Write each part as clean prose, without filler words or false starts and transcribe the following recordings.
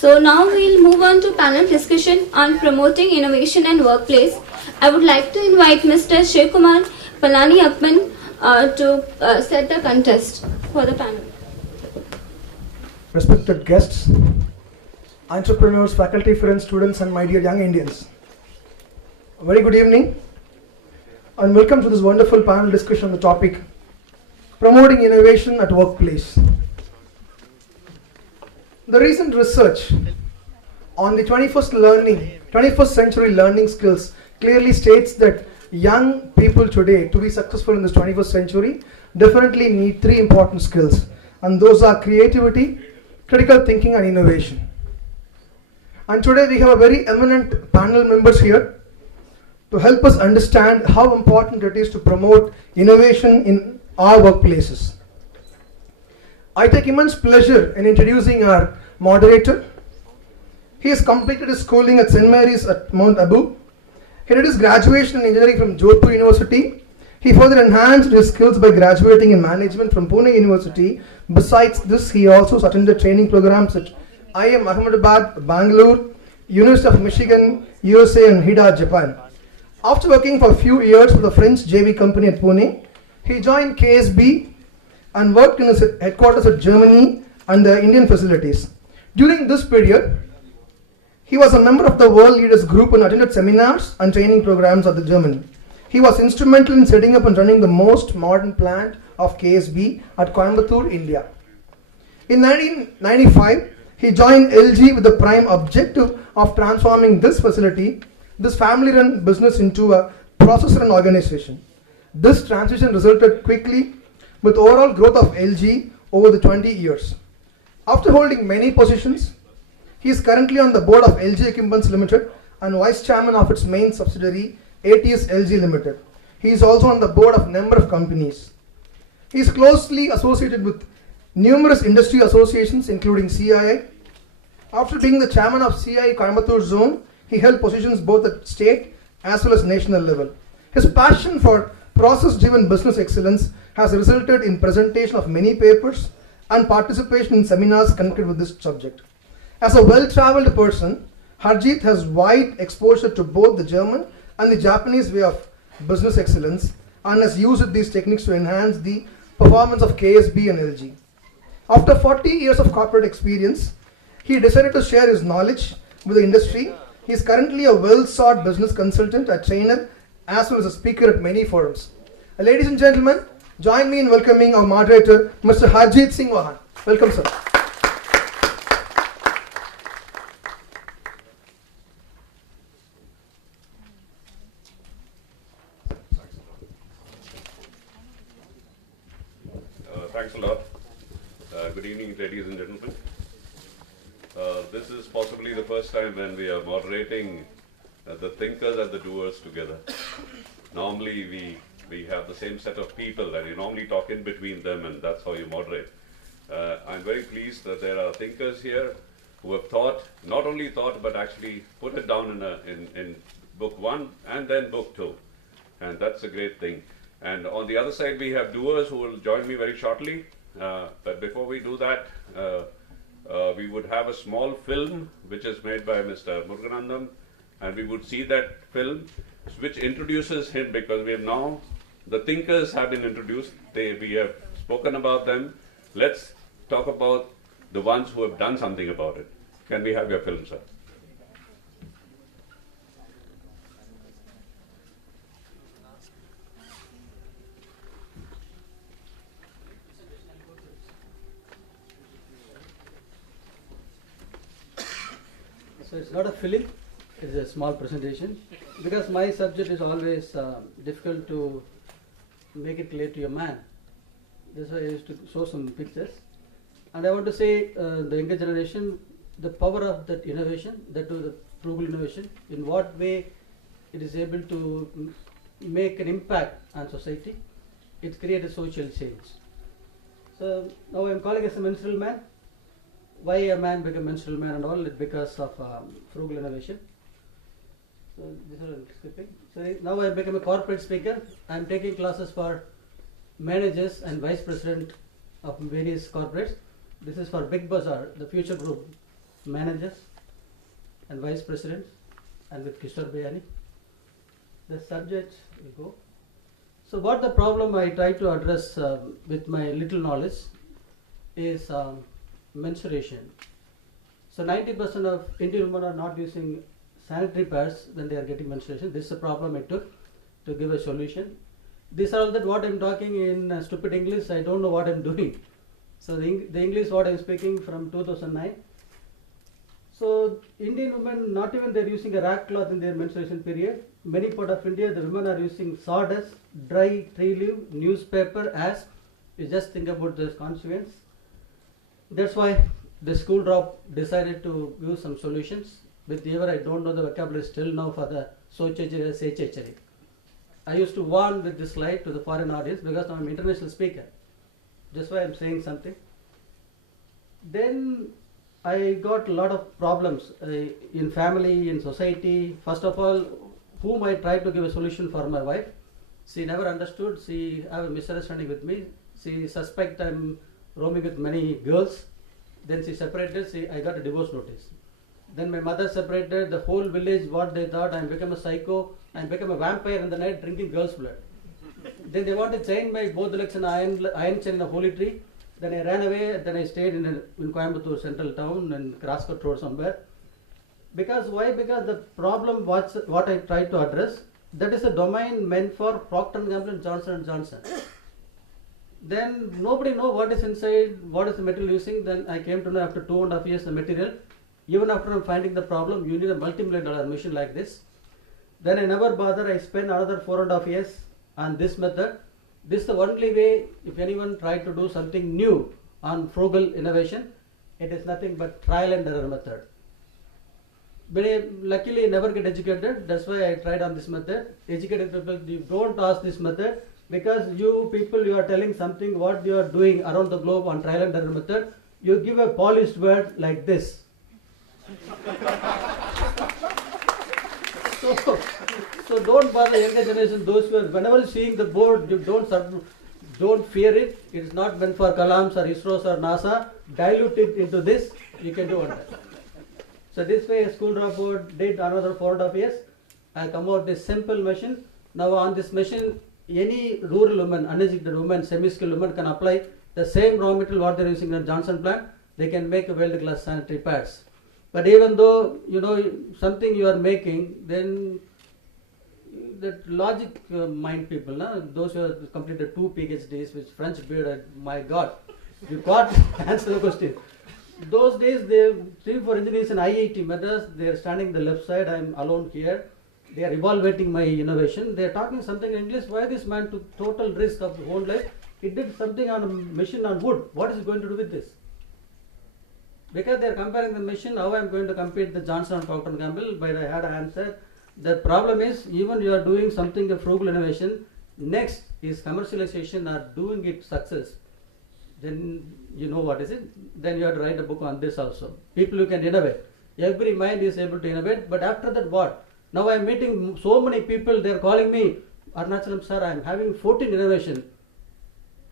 So now we'll move on to panel discussion on promoting innovation and workplace. I would like to invite Mr. Shivakumar Palaniappan to set the contest for the panel. Respected guests, entrepreneurs, faculty, friends, students, and my dear young Indians. A very good evening and welcome to this wonderful panel discussion on the topic promoting innovation at workplace. The recent research on the 21st century learning skills clearly states that young people today, to be successful in this 21st century, definitely need three important skills, and those are creativity, critical thinking, and innovation. And today we have a very eminent panel members here to help us understand how important it is to promote innovation in our workplaces. I take immense pleasure in introducing our moderator. He has completed his schooling at St. Mary's at Mount Abu. He did his graduation in engineering from Jodhpur University. He further enhanced his skills by graduating in management from Pune University. Besides this, he also attended training programs at IIM Ahmedabad, Bangalore, University of Michigan, USA, and Hida, Japan. After working for a few years with a French JV company at Pune, he joined KSB and worked in his headquarters at Germany and the Indian facilities. During this period, he was a member of the World Leaders Group and attended seminars and training programs at the Germany. He was instrumental in setting up and running the most modern plant of KSB at Coimbatore, India. In 1995, he joined LG with the prime objective of transforming this facility, this family-run business, into a process-run organization. This transition resulted quickly with overall growth of LG over the 20 years. After holding many positions, he is currently on the board of LG Equipments Limited and vice chairman of its main subsidiary, ATS Elgi Ltd. He is also on the board of a number of companies. He is closely associated with numerous industry associations including CII. After being the chairman of CII Coimbatore zone, he held positions both at state as well as national level. His passion for process-driven business excellence has resulted in presentation of many papers and participation in seminars connected with this subject. As a well-traveled person, Harjeet has wide exposure to both the German and the Japanese way of business excellence and has used these techniques to enhance the performance of KSB and LG. After 40 years of corporate experience, he decided to share his knowledge with the industry. He is currently a well-sought business consultant, a trainer, as well as a speaker at many forums. Ladies and gentlemen, join me in welcoming our moderator, Mr. Harjeet Singh Wahan. Welcome, sir. Thanks a lot. Good evening, ladies and gentlemen. This is possibly the first time when we are moderating the thinkers and the doers together. Normally we have the same set of people and you normally talk in between them, and that's how you moderate. I'm very pleased that there are thinkers here who have thought, not only thought, but actually put it down in book one and then book two. And that's a great thing. And on the other side, we have doers who will join me very shortly. But before we do that, we would have a small film which is made by Mr. Muruganantham, and we would see that film which introduces him, because we have now, the thinkers have been introduced, we have spoken about them. Let's talk about the ones who have done something about it. Can we have your film, sir? So it's not a film, it's a small presentation, because my subject is always difficult to make it clear to a man. That's why I used to show some pictures. And I want to say the younger generation, the power of that innovation, that to the frugal innovation, in what way it is able to make an impact on society. It creates a social change. So now I am calling as a menstrual man. Why a man became menstrual man and all? It because of frugal innovation. So this is skipping. So now I become a corporate speaker. I am taking classes for managers and vice president of various corporates. This is for Big Bazaar, the future group, managers and vice presidents, and with Kishore Bayani. The subject will go. So what the problem I try to address with my little knowledge is menstruation. So 90% of Indian women are not using sanitary pads when they are getting menstruation. This is a problem I took to give a solution. These are all that what I'm talking in stupid English, I don't know what I'm doing. So the English what I'm speaking from 2009. So Indian women, not even they're using a rag cloth in their menstruation period. Many part of India, the women are using sawdust, dry tree leaf, newspaper, as you just think about this consequence. That's why the school drop decided to use some solutions. With even I don't know the vocabulary still now for the sochechari, sechechari. I used to warn with this slide to the foreign audience because I'm an international speaker. That's why I'm saying something. Then I got a lot of problems in family, in society. First of all, whom I tried to give a solution for my wife. She never understood. She have a misunderstanding with me. She suspect I'm roaming with many girls. Then she separated. I got a divorce notice. Then my mother separated. The whole village, what they thought, I become a psycho. I become a vampire in the night drinking girl's blood. Then they want to chain my both legs in iron chain in a holy tree. Then I ran away. Then I stayed in Coimbatore central town and Crosscut Road somewhere. Because why? Because the problem what I tried to address, that is a domain meant for Procter & Gamble and Johnson & Johnson. Then nobody know what is inside, what is the material using. Then I came to know after 2.5 years the material. Even after I'm finding the problem, you need a multi-million-dollar machine like this. Then I never bother. I spent another 4.5 years on this method. This is the only way. If anyone tried to do something new on frugal innovation, it is nothing but trial and error method. But luckily I never get educated. That's why I tried on this method. Educated people, you don't ask this method because you people, you are telling something what you are doing around the globe on trial and error method. You give a polished word like this. So don't bother younger generation. Those who are, whenever seeing the board, you don't fear it. It is not meant for Kalams or ISROs or NASA. Dilute it into this. You can do wonder. So this way, a school dropout did another 4.5 years. I come out this simple machine. Now on this machine, any rural woman, uneducated woman, semi-skilled woman can apply the same raw material what they are using in Johnson plant. They can make a world-class sanitary pads. But even though you know something you are making, then that logic mind people, those who have completed 2 PhDs with French beard, my God, you got to answer the question. Those days, they 3-4 engineers in IIT Madras, they are standing on the left side, I am alone here. They are evaluating my innovation. They are talking something in English. Why this man took total risk of his whole life? He did something on a machine on wood. What is he going to do with this? Because they are comparing the machine, how I am going to compete the Johnson and Procter & Gamble, but I had an answer. The problem is, even you are doing something of frugal innovation, next is commercialization or doing it success. Then you know what is it. Then you have to write a book on this also. People who can innovate. Every mind is able to innovate, but after that what? Now I am meeting so many people, they are calling me, Arunachalam sir, I am having 14 innovation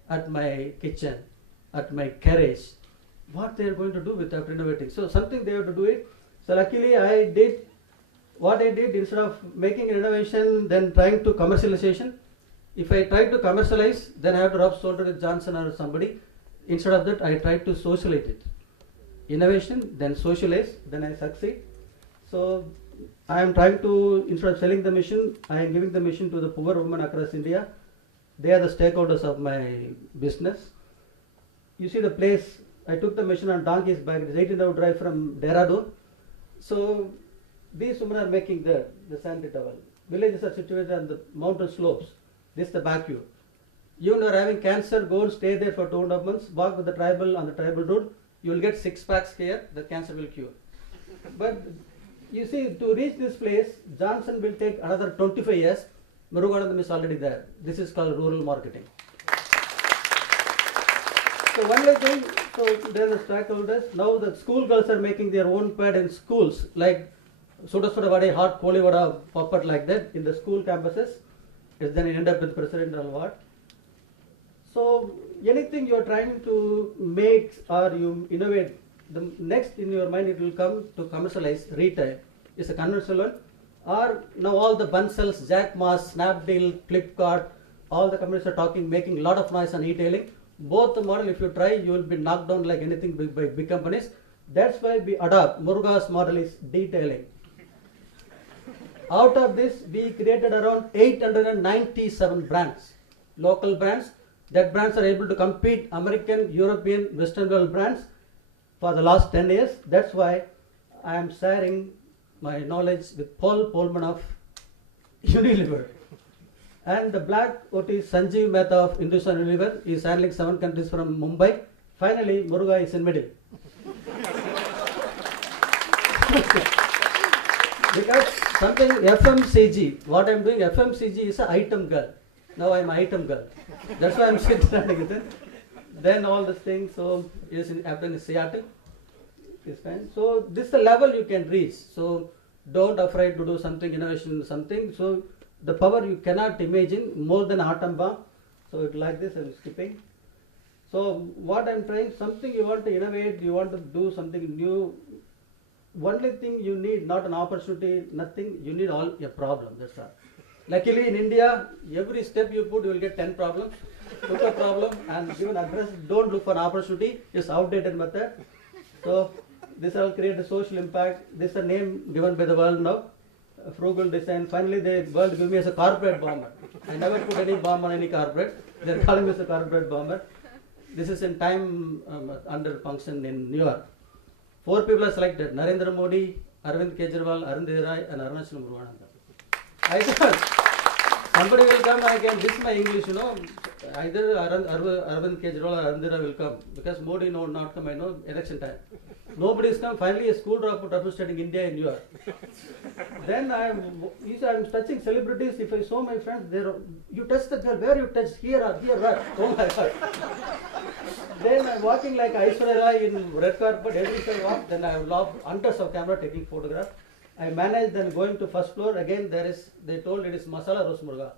at my kitchen, at my carriage. What they are going to do with after innovating? So something they have to do it. So luckily I did what I did. Instead of making innovation, then trying to commercialization. If I try to commercialize, then I have to rub shoulder with Johnson or somebody. Instead of that, I try to socialize it. Innovation, then socialize, then I succeed. So I am trying to, instead of selling the machine, I am giving the machine to the poor women across India. They are the stakeholders of my business. You see the place, I took the machine on donkey's back. It is 18-hour drive from Dehradun. So these women are making the sanitary towel. Villages are situated on the mountain slopes. This is the back view. Even if you are having cancer, go and stay there for 2.5 months. Walk with the tribal on the tribal road. You will get 6 packs here. The cancer will cure. But you see, to reach this place, Johnson will take another 25 years. Muruganantham is already there. This is called rural marketing. So one more thing. So there are the stakeholders. Now the school girls are making their own pad in schools, like soda vada, hot koli vada, puppet like that in the school campuses. Is then end up with president or what. So anything you are trying to make or you innovate The next in your mind it will come to commercialize retail is a conventional one, or now all the bundles, Jack Ma's, Snapdeal, Flipkart, all the companies are talking, making a lot of noise on e-tailing. Both the model, if you try, you will be knocked down like anything by big companies. That's why we adopt Muruga's model is detailing. Out of this, we created around 897 brands, local brands. That brands are able to compete American, European, Western world brands for the last 10 years. That's why I am sharing my knowledge with Paul Polman of Unilever. And the black OT Sanjeev Mehta of Hindustan Unilever is handling 7 countries from Mumbai. Finally, Muruga is in middle. Because something FMCG, what I am doing, FMCG is an item girl. Now I am item girl. That's why I am standing with it. Then all these things, so is happening in Seattle. Is fine. So this is the level you can reach. So don't afraid to do something, innovation, something. So the power you cannot imagine more than atom bomb. So it like this, I am skipping. So what I am trying, something you want to innovate, you want to do something new. Only thing you need, not an opportunity, nothing, you need all a problem, that's all. Luckily in India, every step you put, you will get 10 problems. Look a problem and give an address, don't look for an opportunity, it's outdated method. So this will create a social impact. This is a name given by the world now, Frugal Design. Finally the world give me as a corporate bomber. I never put any bomb on any corporate, they are calling me as a corporate bomber. This is in time under function in New York. 4 people are selected, Narendra Modi, Arvind Kejriwal, Arundhati Roy and Arunachalam Muruganantham. I thought somebody will come, I can, this is my English, you know, either Arvind Kejriwal or Arundhati Roy will come, because Modi no not come, I know, election time. Nobody is come, finally a school dropout representing India in New York. Then I am touching celebrities, if I saw my friends, you touch the girl, where you touch, here or here, where? Oh my God. Then I am walking like Aishwarya Rai in red carpet, every time I walk, then I have lost hundreds of camera taking photograph. I managed then going to first floor, again they told it is masala roast murga.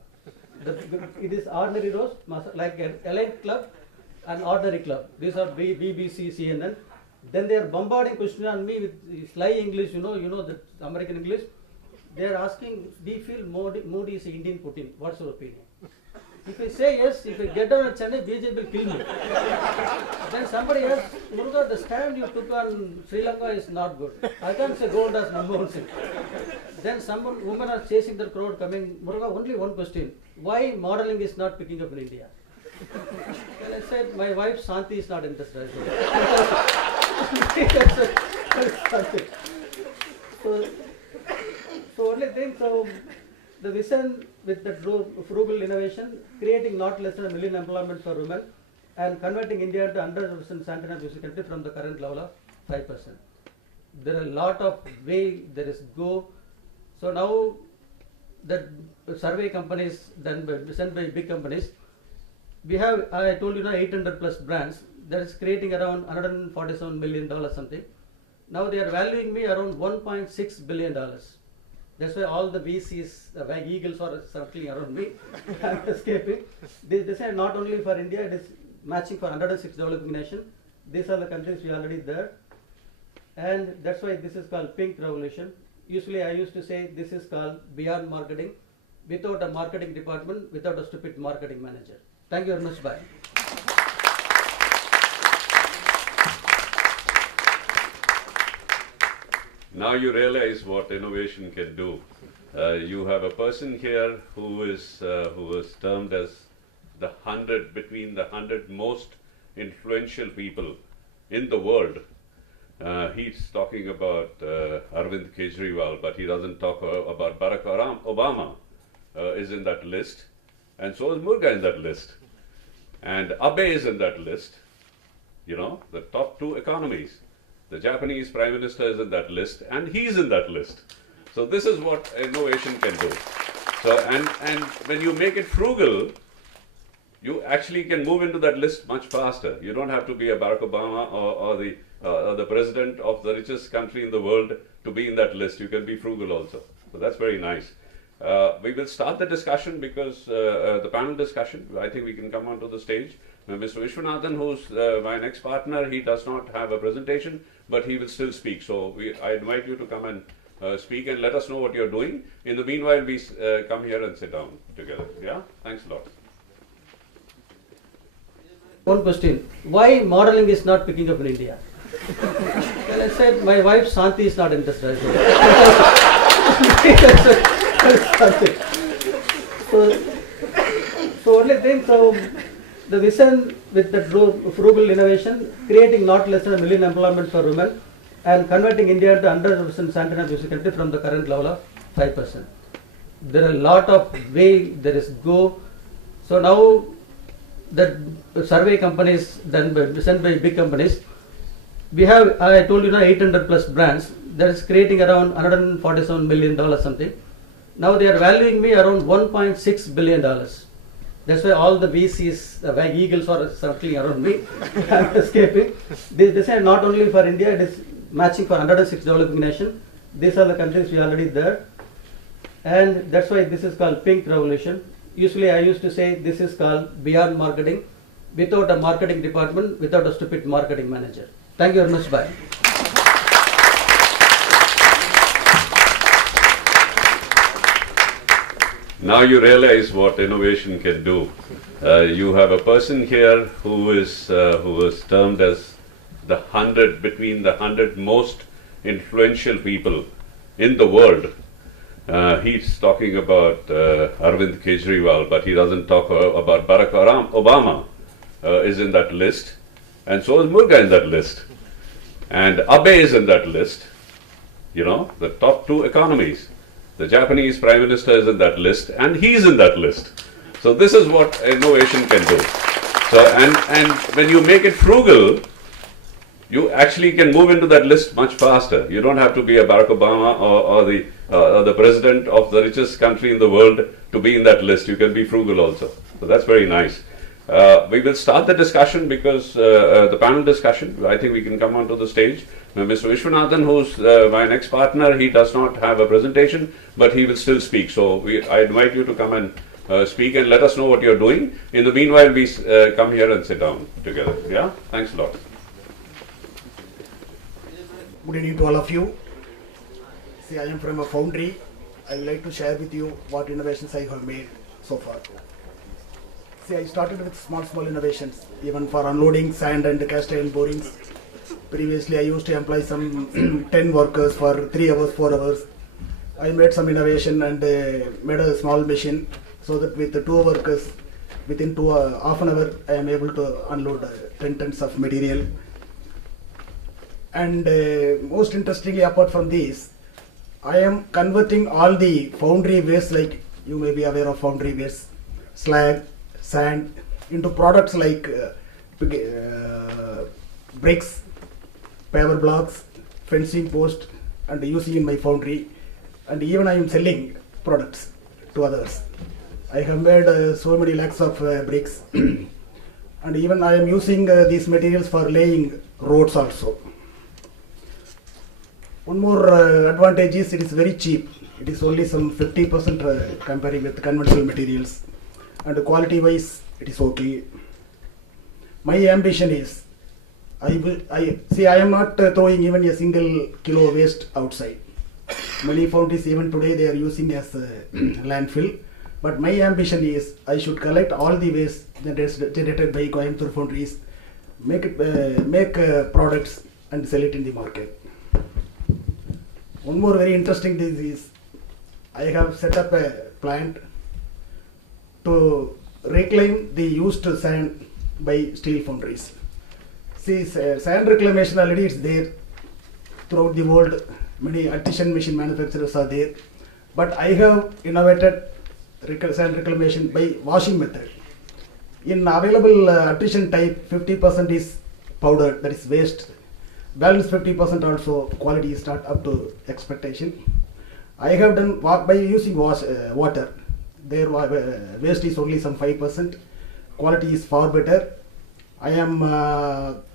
It is ordinary roast, like an elite club and ordinary club. These are BBC, CNN. Then they are bombarding question on me with sly English, you know the American English. They are asking, do you feel Modi is Indian Putin? What's your opinion? If I say yes, if I get down at Chennai, BJP will kill me. Then somebody asks, Muruga, the stand you took on Sri Lanka is not good. I can't say gold as Manmohan Singh. Then women are chasing the crowd coming, Muruga, only one question. Why modeling is not picking up in India? Then I said, my wife Santi is not interested. So only thing, so the vision with the frugal innovation, creating not less than 1 million employment for women and converting India to 100% sanitary music country from the current level of 5%. There are a lot of way there is go. So now the survey companies sent by big companies, we have, I told you now 800 plus brands, that is creating around $147 million something. Now they are valuing me around $1.6 billion. That's why all the VCs, the white eagles are circling around me. I'm escaping. They say not only for India, it is matching for 106 developing nations. These are the countries we are already there. And that's why this is called pink revolution. Usually I used to say this is called beyond marketing, without a marketing department, without a stupid marketing manager. Thank you very much. Bye. Now you realize what innovation can do. You have a person here who is termed as between the 100 most influential people in the world. He's talking about Arvind Kejriwal, but he doesn't talk about Barack Obama is in that list, and so is Muruga in that list, and Abe is in that list. You know, the top 2 economies. The Japanese Prime Minister is in that list, and he's in that list. So this is what innovation can do. So and when you make it frugal, you actually can move into that list much faster. You don't have to be a Barack Obama or the president of the richest country in the world to be in that list. You can be frugal also. So that's very nice. We will start the discussion because the panel discussion, I think we can come onto the stage. Mr. Viswanathan, who's my next partner, he does not have a presentation, but he will still speak. So I invite you to come and speak and let us know what you're doing. In the meanwhile, we come here and sit down together. Yeah? Thanks a lot. One question, why modeling is not picking up in India? Well, I said my wife Santi is not interested. So only thing, so the vision with the frugal innovation, creating not less than 1 million employment for women and converting India into 100% sanitary music country from the current level of 5%. There are a lot of way there is go. So now the survey companies done sent by big companies, we have, I told you now, 800 plus brands that is creating around $147 million something. Now they are valuing me around $1.6 billion. That's why all the VCs, the white eagles are circling around me. I'm escaping. They say not only for India, it is matching for 106 developing nation. These are the countries we are already there. And that's why this is called pink revolution. Usually I used to say this is called beyond marketing, without a marketing department, without a stupid marketing manager. Thank you very much. Bye. Now you realize what innovation can do. You have a person here who was termed as the 100, between the 100 most influential people in the world. He's talking about Arvind Kejriwal, but he doesn't talk about Barack Obama is in that list, and so is Muruga in that list, and Abe is in that list. You know, the top 2 economies. The Japanese Prime Minister is in that list, and he's in that list. So this is what innovation can do. So and when you make it frugal, you actually can move into that list much faster. You don't have to be a Barack Obama or the president of the richest country in the world to be in that list. You can be frugal also. So that's very nice. We will start the discussion because the panel discussion, I think we can come onto the stage. Mr. Viswanathan, who's my next partner, he does not have a presentation, but he will still speak. So I invite you to come and speak and let us know what you're doing. In the meanwhile, we come here and sit down together. Yeah? Thanks a lot. Good evening to all of you. See, I am from a foundry. I would like to share with you what innovations I have made so far. See, I started with small innovations, even for unloading sand and cast iron borings. Previously, I used to employ some 10 workers for 3 hours, 4 hours. I made some innovation and made a small machine so that with the 2 workers, within half an hour, I am able to unload 10 tons of material. And most interestingly, apart from this, I am converting all the foundry waste, like you may be aware of foundry waste, slag, sand, into products like bricks, paver blocks, fencing post, and using in my foundry. And even I am selling products to others. I have made so many lakhs of bricks, and even I am using these materials for laying roads also. One more advantage is it is very cheap. It is only some 50% comparing with conventional materials, and quality wise it is okay. My ambition is, I am not throwing even a single kilo waste outside. Many foundries even today they are using as landfill, but my ambition is I should collect all the waste generated by Coimbatore foundries, make products and sell it in the market. One more very interesting thing is, I have set up a plant to reclaim the used sand by steel foundries. See, sand reclamation already is there throughout the world. Many artisan machine manufacturers are there, but I have innovated sand reclamation by washing method. In available artisan type, 50% is powder, that is waste. Balance 50% also quality is not up to expectation. I have done by using water. Their waste is only some 5%. Quality is far better. I am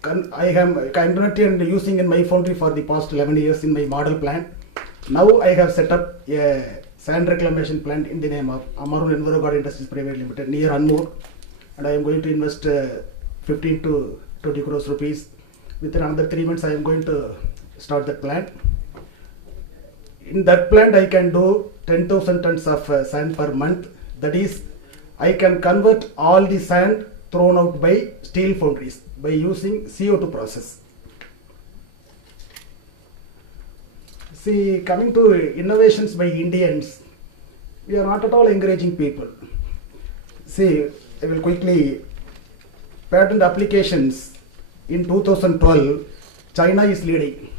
continuously and using in my foundry for the past 11 years in my model plant. Now I have set up a sand reclamation plant in the name of Ammarun Industries Private Limited near Annur, and I am going to invest 15 to 20 crores rupees Within another 3 months, I am going to start that plant. In that plant, I can do 10,000 tons of sand per month. That is, I can convert all the sand thrown out by steel foundries by using CO2 process. See, coming to innovations by Indians, we are not at all encouraging people. See, I will quickly, patent applications in 2012, China is leading.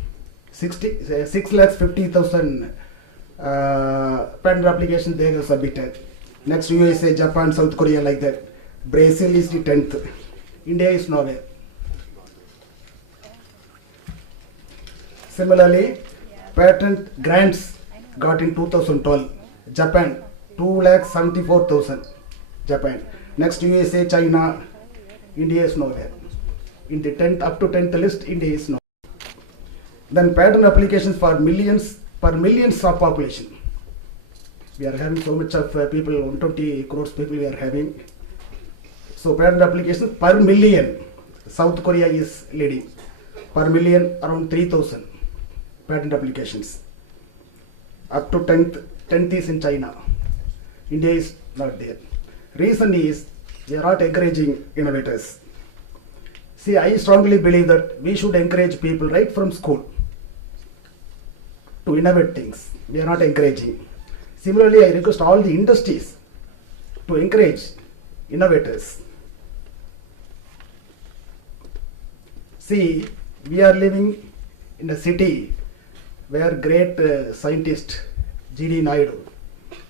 6,50,000 patent applications they have submitted. Next USA, Japan, South Korea, like that. Brazil is the 10th. India is nowhere. Similarly, patent grants got in 2012. Japan, 2,74,000. Japan. Next USA, China, India is nowhere. In the 10th, up to 10th list, India is nowhere. Then patent applications for millions, per millions of population. We are having so much of people, 120 crores people we are having. So patent applications per million, South Korea is leading. Per million, around 3,000 patent applications. Up to 10th is in China. India is not there. Reason is, they are not encouraging innovators. See, I strongly believe that we should encourage people right from school to innovate things. We are not encouraging. Similarly, I request all the industries to encourage innovators. See, we are living in a city where great scientist G.D. Nehru,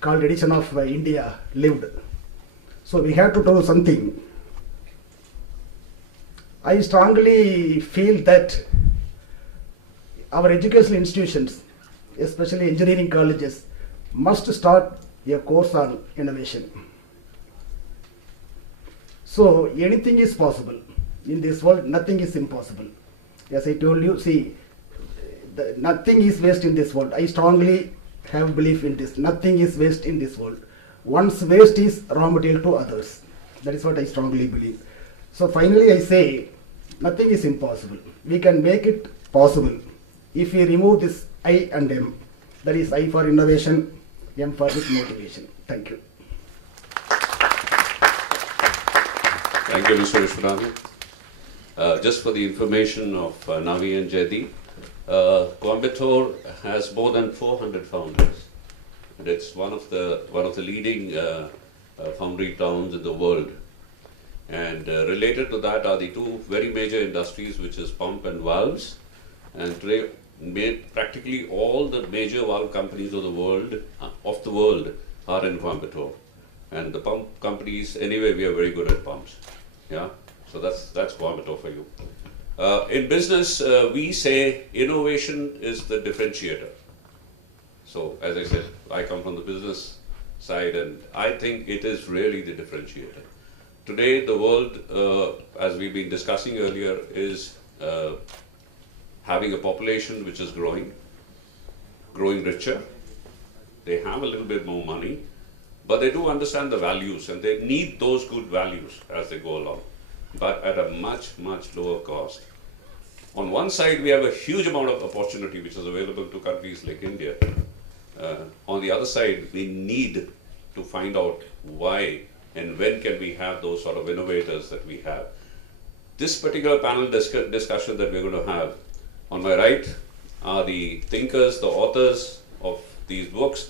called edition of India, lived. So we have to do something. I strongly feel that our educational institutions, especially engineering colleges, must start a course on innovation. So anything is possible. In this world, nothing is impossible. As I told you, see, nothing is waste in this world. I strongly have belief in this. Nothing is waste in this world. One's waste is raw material to others. That is what I strongly believe. So finally I say, nothing is impossible. We can make it possible if we remove this I and M. That is I for innovation, M for this motivation. Thank you. Thank you, Mr. Viswanathan. Just for the information of Navi and Jaideep, Coimbatore has more than 400 foundries. And it's one of the leading foundry towns in the world. And related to that are the two very major industries, which is pump and valves. And today, practically all the major valve companies of the world are in Coimbatore. And the pump companies, anyway, we are very good at pumps. Yeah, so that's Coimbatore for you. In business, we say innovation is the differentiator. So, as I said, I come from the business side, and I think it is really the differentiator. Today, the world, as we've been discussing earlier, is having a population which is growing richer. They have a little bit more money, but they do understand the values, and they need those good values as they go along, but at a much, much lower cost. On one side, we have a huge amount of opportunity which is available to countries like India. On the other side, we need to find out why and when can we have those sort of innovators that we have. This particular panel discussion that we're going to have, on my right are the thinkers, the authors of these books.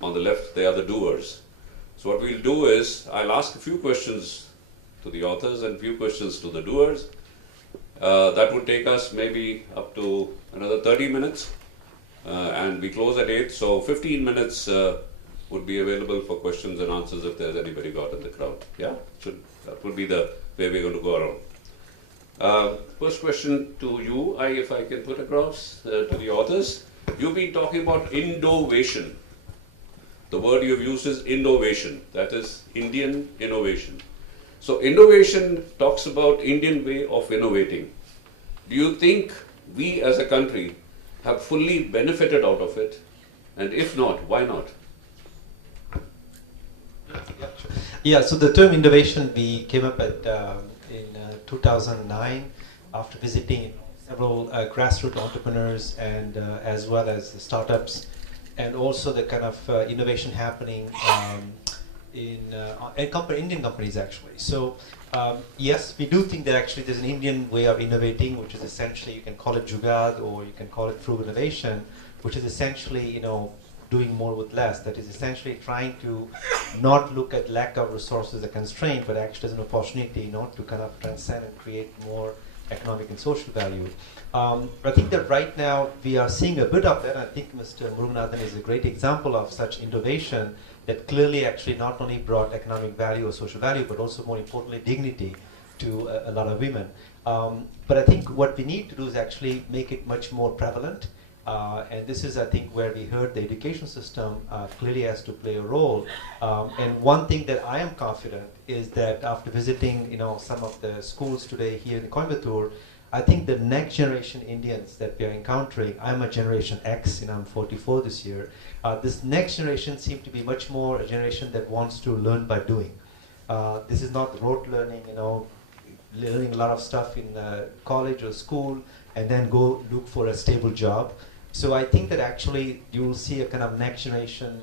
On the left, they are the doers. So what we'll do is, I'll ask a few questions to the authors and a few questions to the doers. That would take us maybe up to another 30 minutes. And we close at 8, so 15 minutes would be available for questions and answers if there's anybody got in the crowd. Yeah, that would be the way we're going to go around. First question to you, if I can put across to the authors. You've been talking about innovation. The word you've used is innovation, that is Indian innovation. So innovation talks about Indian way of innovating. Do you think we as a country have fully benefited out of it? And if not, why not? Yeah, so the term innovation we came up at in 2009 after visiting several grassroots entrepreneurs and as well as the startups, and also the kind of innovation happening in Indian companies actually. So yes, we do think that actually there's an Indian way of innovating, which is essentially, you can call it Jugad or you can call it Frugal Innovation, which is essentially, doing more with less. That is essentially trying to not look at lack of resources as a constraint, but actually as an opportunity, to kind of transcend and create more economic and social value. I think that right now we are seeing a bit of that. I think Mr. Muruganantham is a great example of such innovation that clearly actually not only brought economic value or social value, but also more importantly dignity to a lot of women. But I think what we need to do is actually make it much more prevalent. And this is, I think, where we heard the education system clearly has to play a role. And one thing that I am confident is that after visiting, some of the schools today here in Coimbatore, I think the next generation Indians that we are encountering, I'm a generation X, I'm 44 this year. This next generation seems to be much more a generation that wants to learn by doing. This is not rote learning, learning a lot of stuff in college or school and then go look for a stable job. So I think that actually you will see a kind of next generation,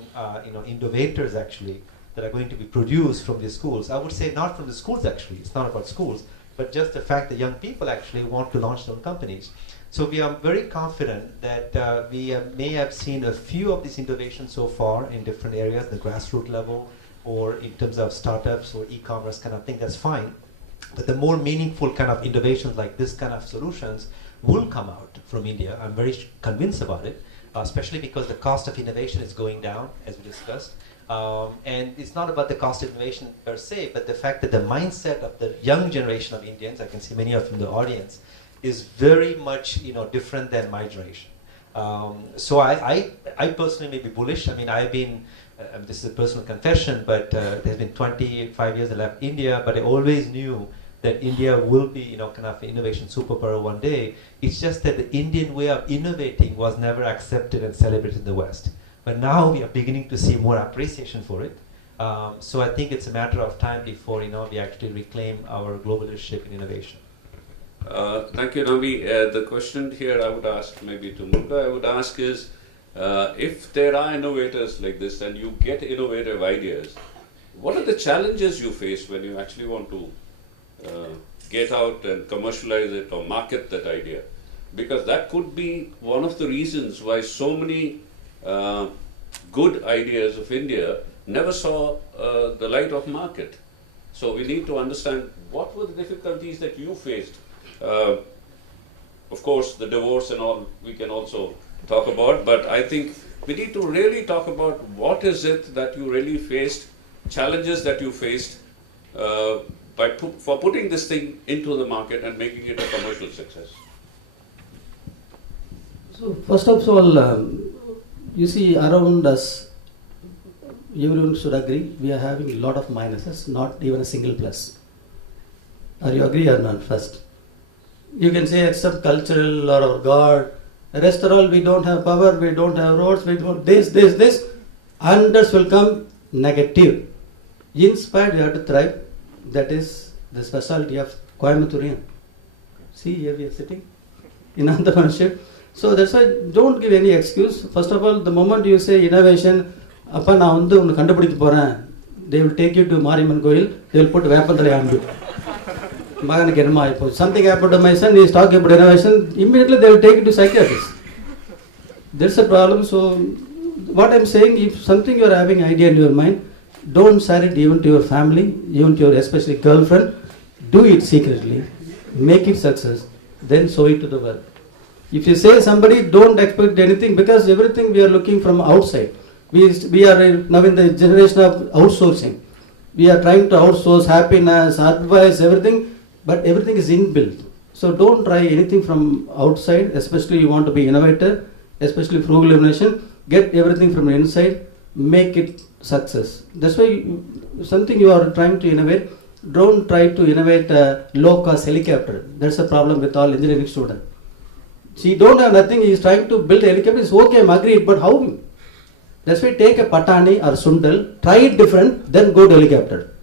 innovators actually that are going to be produced from these schools. I would say not from the schools actually, it's not about schools, but just the fact that young people actually want to launch their own companies. So we are very confident that we may have seen a few of these innovations so far in different areas, the grassroots level, or in terms of startups or e-commerce kind of thing, that's fine. But the more meaningful kind of innovations like this kind of solutions will come out from India. I'm very convinced about it, especially because the cost of innovation is going down, as we discussed. And it's not about the cost of innovation per se, but the fact that the mindset of the young generation of Indians, I can see many of you in the audience, is very much different than my generation. So I personally may be bullish. I mean, I've been, this is a personal confession, but there's been 25 years I left India, but I always knew that India will be, kind of an innovation superpower one day. It's just that the Indian way of innovating was never accepted and celebrated in the West. But now we are beginning to see more appreciation for it. So I think it's a matter of time before, we actually reclaim our global leadership in innovation. Thank you, Navi. The question here I would ask maybe to Muruga, I would ask is, if there are innovators like this and you get innovative ideas, what are the challenges you face when you actually want to get out and commercialize it or market that idea? Because that could be one of the reasons why so many good ideas of India never saw the light of market. So we need to understand what were the difficulties that you faced. Of course, the divorce and all we can also talk about, but I think we need to really talk about what is it that you really faced, challenges that you faced for putting this thing into the market and making it a commercial success. So first of all, you see around us, everyone should agree, we are having a lot of minuses, not even a single plus. Are you agree or not first? You can say except cultural or God, the rest are all, we don't have power, we don't have roads, we don't this, hundreds will come negative. In spite, we have to thrive. That is the specialty of Coimbatore. See, here we are sitting in entrepreneurship. So that's why don't give any excuse. First of all, the moment you say innovation, appa na undu unnu kandupidikka poren, they will take you to Mariamman Koil, they will put Vepanthalai on you. Something happened to my son, he is talking about innovation, immediately they will take you to psychiatrist. There's a problem. So what I'm saying, if something you are having idea in your mind, don't share it even to your family, even to your especially girlfriend. Do it secretly, make it success, then show it to the world. If you say somebody, don't expect anything, because everything we are looking from outside. We are now in the generation of outsourcing. We are trying to outsource happiness, advice, everything, but everything is inbuilt. So don't try anything from outside, especially you want to be innovator, especially frugal innovation. Get everything from inside, make it success. That's why something you are trying to innovate, don't try to innovate a low-cost helicopter. That's a problem with all engineering students. See, don't have nothing, he is trying to build a helicopter, it's okay, I'm agreed, but how? That's why take a Patani or Sundal, try it different, then go to helicopter.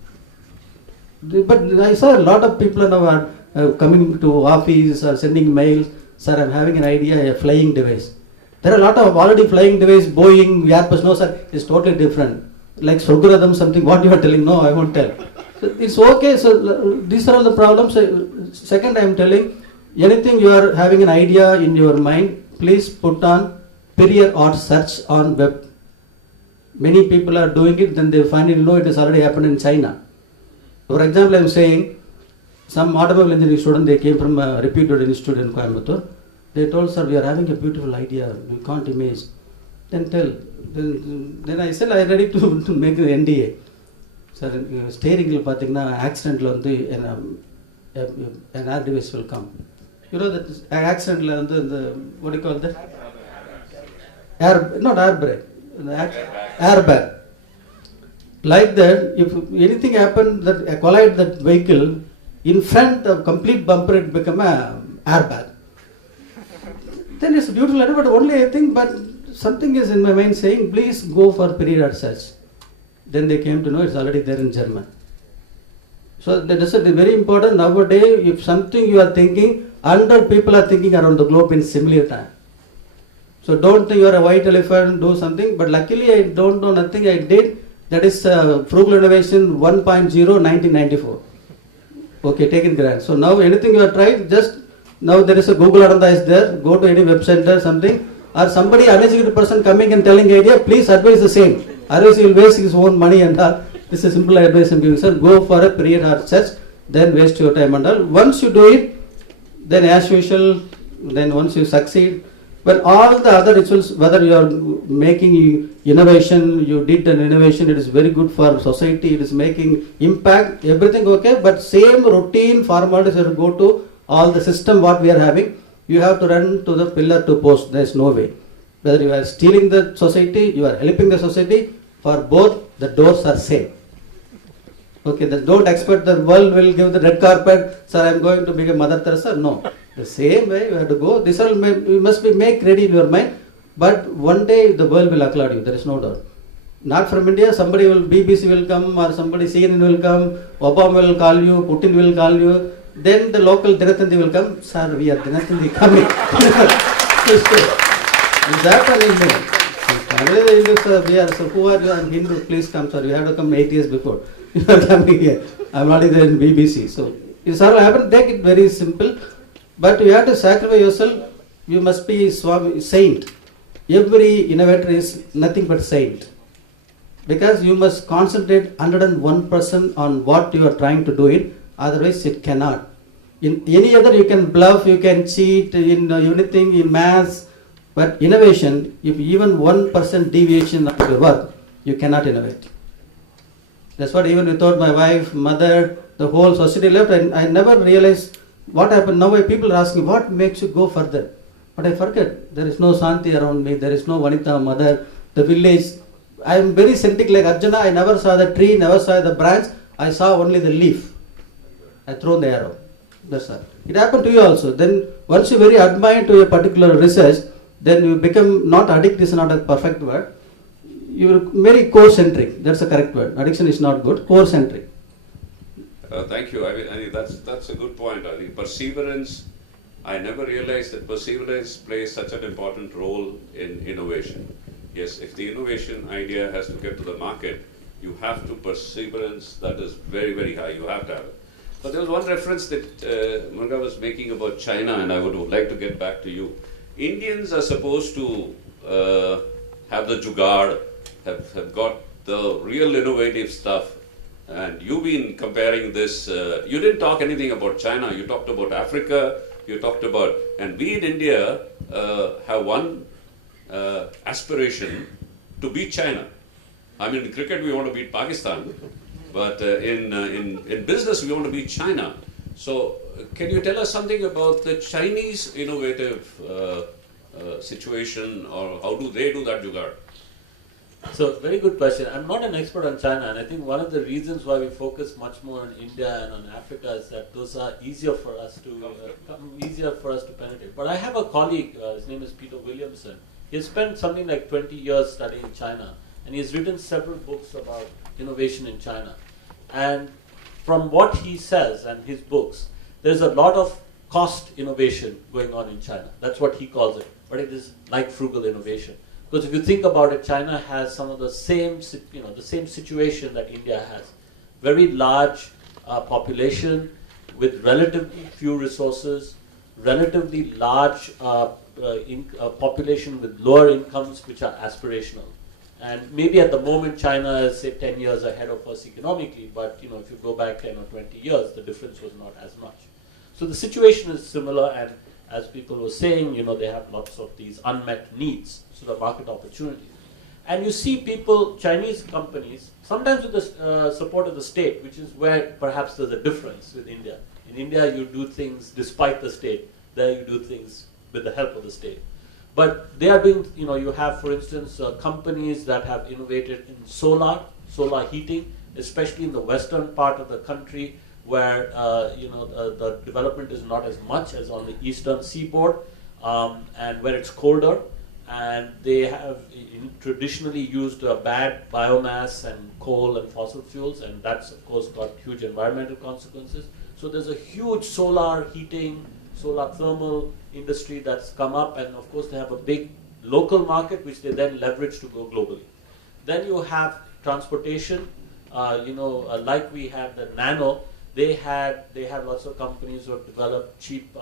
But I saw a lot of people now are coming to office or sending mails. Sir, I'm having an idea, a flying device. There are a lot of already flying device, Boeing, Airbus. No, sir, it's totally different. Like Srugaradam, something, what you are telling, no, I won't tell. So it's okay, so these are all the problems. Second, I am telling, anything you are having an idea in your mind, please put on period or search on web. Many people are doing it, then they finally know it has already happened in China. For example, I am saying, some automobile engineering student, they came from a reputed institute in Coimbatore. They told, sir, we are having a beautiful idea, we can't image. Then tell. Then I said, I am ready to make the NDA. Sir, steering accident an air device will come. You know that accident, what do you call that? Not air brake, airbag. Like that, if anything happened that collide that vehicle, in front of complete bumper, it become a airbag. Then it's a beautiful idea, but only I think, but something is in my mind saying, please go for period search. Then they came to know it's already there in German. So that is very important nowadays. If something you are thinking, 100 people are thinking around the globe in similar time. So don't think you are a white elephant, do something. But luckily I don't know nothing I did. That is Frugal Innovation 1.0 1994. Okay, take it grant. So now anything you have tried, just now there is a Google Ananda is there. Go to any web center, something. Or somebody, uneducated person coming and telling idea, please advise the same. Otherwise he will waste his own money and all. This is a simple advice I'm giving, sir. Go for a period or search, then waste your time and all. Once you do it, then as usual, then once you succeed, but all the other rituals, whether you are making innovation, you did an innovation, it is very good for society, it is making impact, everything okay, but same routine formalities you have to go to all the system what we are having, you have to run to the pillar to post, there is no way. Whether you are stealing the society, you are helping the society, for both the doors are same. Okay, don't expect the world will give the red carpet, sir, I am going to become Mother Teresa. No. The same way you have to go. This all you must be make ready in your mind. But one day the world will applaud you. There is no doubt. Not from India. Somebody will, BBC will come, or somebody CNN will come. Obama will call you. Putin will call you. Then the local Dinatandi will come. Sir, we are Dinatandi coming. Is that an Hindu? We are. So who are you? I'm Hindu. Please come, sir. You have to come 8 years before. You are coming here. I'm not even in BBC. So this all happen. Take it very simple. But you have to sacrifice yourself. You must be saint. Every innovator is nothing but saint. Because you must concentrate 101% on what you are trying to do it. Otherwise it cannot. In any other you can bluff, you can cheat in anything, in maths. But innovation, if even 1% deviation of your work, you cannot innovate. That's what even without my wife, mother, the whole society left, and I never realized what happened. Now people are asking, what makes you go further? But I forget, there is no Santi around me, there is no Vanita, mother, the village. I am very centric like Arjuna, I never saw the tree, never saw the branch, I saw only the leaf. I throw the arrow. That's all. It happened to you also. Then once you very admire to a particular research, then you become not addict is not a perfect word. You are very core-centric. That's the correct word. Addiction is not good. Core-centric. Thank you. I mean, that's a good point. I think perseverance. I never realized that perseverance plays such an important role in innovation. Yes, if the innovation idea has to get to the market, you have to perseverance. That is very, very high. You have to have it. But there was one reference that Muruga was making about China, and I would like to get back to you. Indians are supposed to have the jugaad, have got the real innovative stuff. And you've been comparing this, you didn't talk anything about China, you talked about Africa, you talked about, and we in India have one aspiration to beat China. I mean, in cricket we want to beat Pakistan, but in business we want to beat China. So can you tell us something about the Chinese innovative situation, or how do they do that jugaad? So, very good question. I'm not an expert on China, and I think one of the reasons why we focus much more on India and on Africa is that those are easier for us to penetrate. But I have a colleague, his name is Peter Williamson. He has spent something like 20 years studying China, and he has written several books about innovation in China. And from what he says and his books, there's a lot of cost innovation going on in China. That's what he calls it. But it is like frugal innovation. Because if you think about it, China has some of the same situation that India has. Very large population with relatively few resources, relatively large population with lower incomes which are aspirational. And maybe at the moment China is, say, 10 years ahead of us economically, but if you go back 10 or 20 years, the difference was not as much. So the situation is similar, and as people were saying, they have lots of these unmet needs, so the market opportunities. And you see people, Chinese companies, sometimes with the support of the state, which is where perhaps there's a difference with India. In India, you do things despite the state. There you do things with the help of the state. But they are doing, you have, for instance, companies that have innovated in solar heating, especially in the western part of the country, where the development is not as much as on the eastern seaboard, and where it's colder. And they have traditionally used bad biomass and coal and fossil fuels, and that's of course got huge environmental consequences. So there's a huge solar heating, solar thermal industry that's come up, and of course they have a big local market which they then leverage to go globally. Then you have transportation, like we had the Nano. They had lots of companies who have developed cheap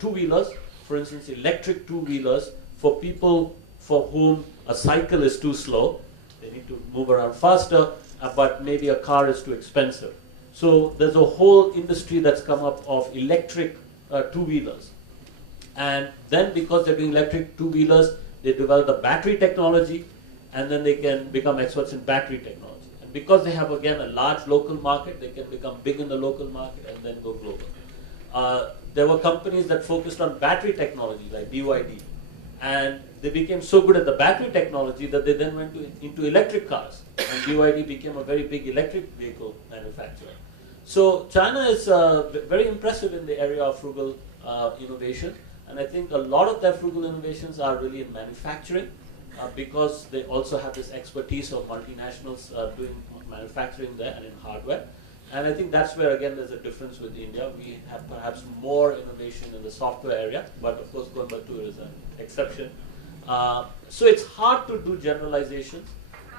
two-wheelers, for instance, electric two-wheelers for people for whom a cycle is too slow. They need to move around faster, but maybe a car is too expensive. So there's a whole industry that's come up of electric two-wheelers. And then because they're doing electric two-wheelers, they develop the battery technology, and then they can become experts in battery technology. And because they have, again, a large local market, they can become big in the local market and then go global. There were companies that focused on battery technology, like BYD. And they became so good at the battery technology that they then went into electric cars. And BYD became a very big electric vehicle manufacturer. So China is very impressive in the area of frugal innovation. And I think a lot of their frugal innovations are really in manufacturing, because they also have this expertise of multinationals doing manufacturing there and in hardware. And I think that's where, again, there's a difference with India. We have perhaps more innovation in the software area, but of course Coimbatore is an exception. So it's hard to do generalizations,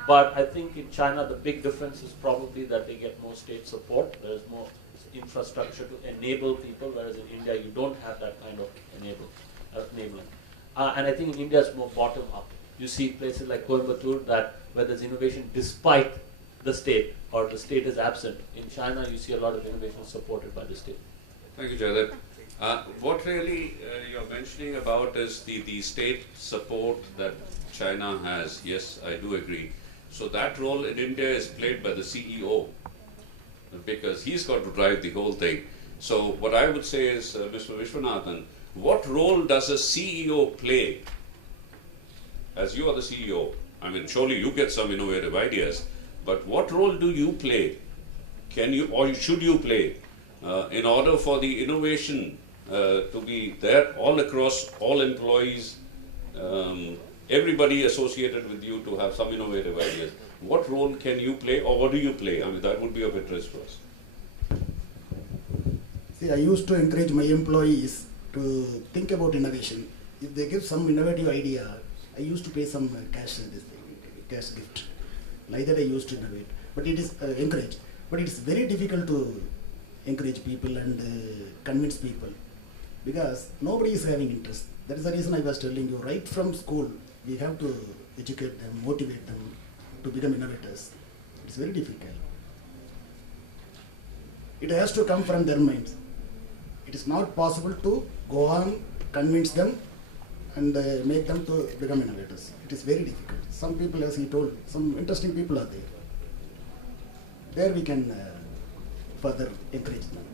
but I think in China the big difference is probably that they get more state support. There's more infrastructure to enable people, whereas in India you don't have that kind of enabling. And I think in India it's more bottom up. You see places like Coimbatore where there's innovation despite the state, or the state is absent. In China you see a lot of innovation supported by the state. Thank you, Jaideep. What really you're mentioning about is the state support that China has. Yes, I do agree. So that role in India is played by the CEO, because he's got to drive the whole thing. So what I would say is, Mr. Viswanathan, what role does a CEO play? As you are the CEO, I mean, surely you get some innovative ideas, but what role do you play? Can you, or should you play, in order for the innovation to be there all across, all employees, everybody associated with you to have some innovative ideas? What role can you play, or what do you play? I mean, that would be of interest for us. See, I used to encourage my employees to think about innovation. If they give some innovative idea, I used to pay some cash gift. Like that I used to innovate. But it is encouraged. But it is very difficult to encourage people and convince people, because nobody is having interest. That is the reason I was telling you, right from school, we have to educate them, motivate them to become innovators. It's very difficult. It has to come from their minds. It is not possible to go on, convince them and make them to become innovators. It is very difficult. Some people, as he told, some interesting people are there. There we can further encourage them.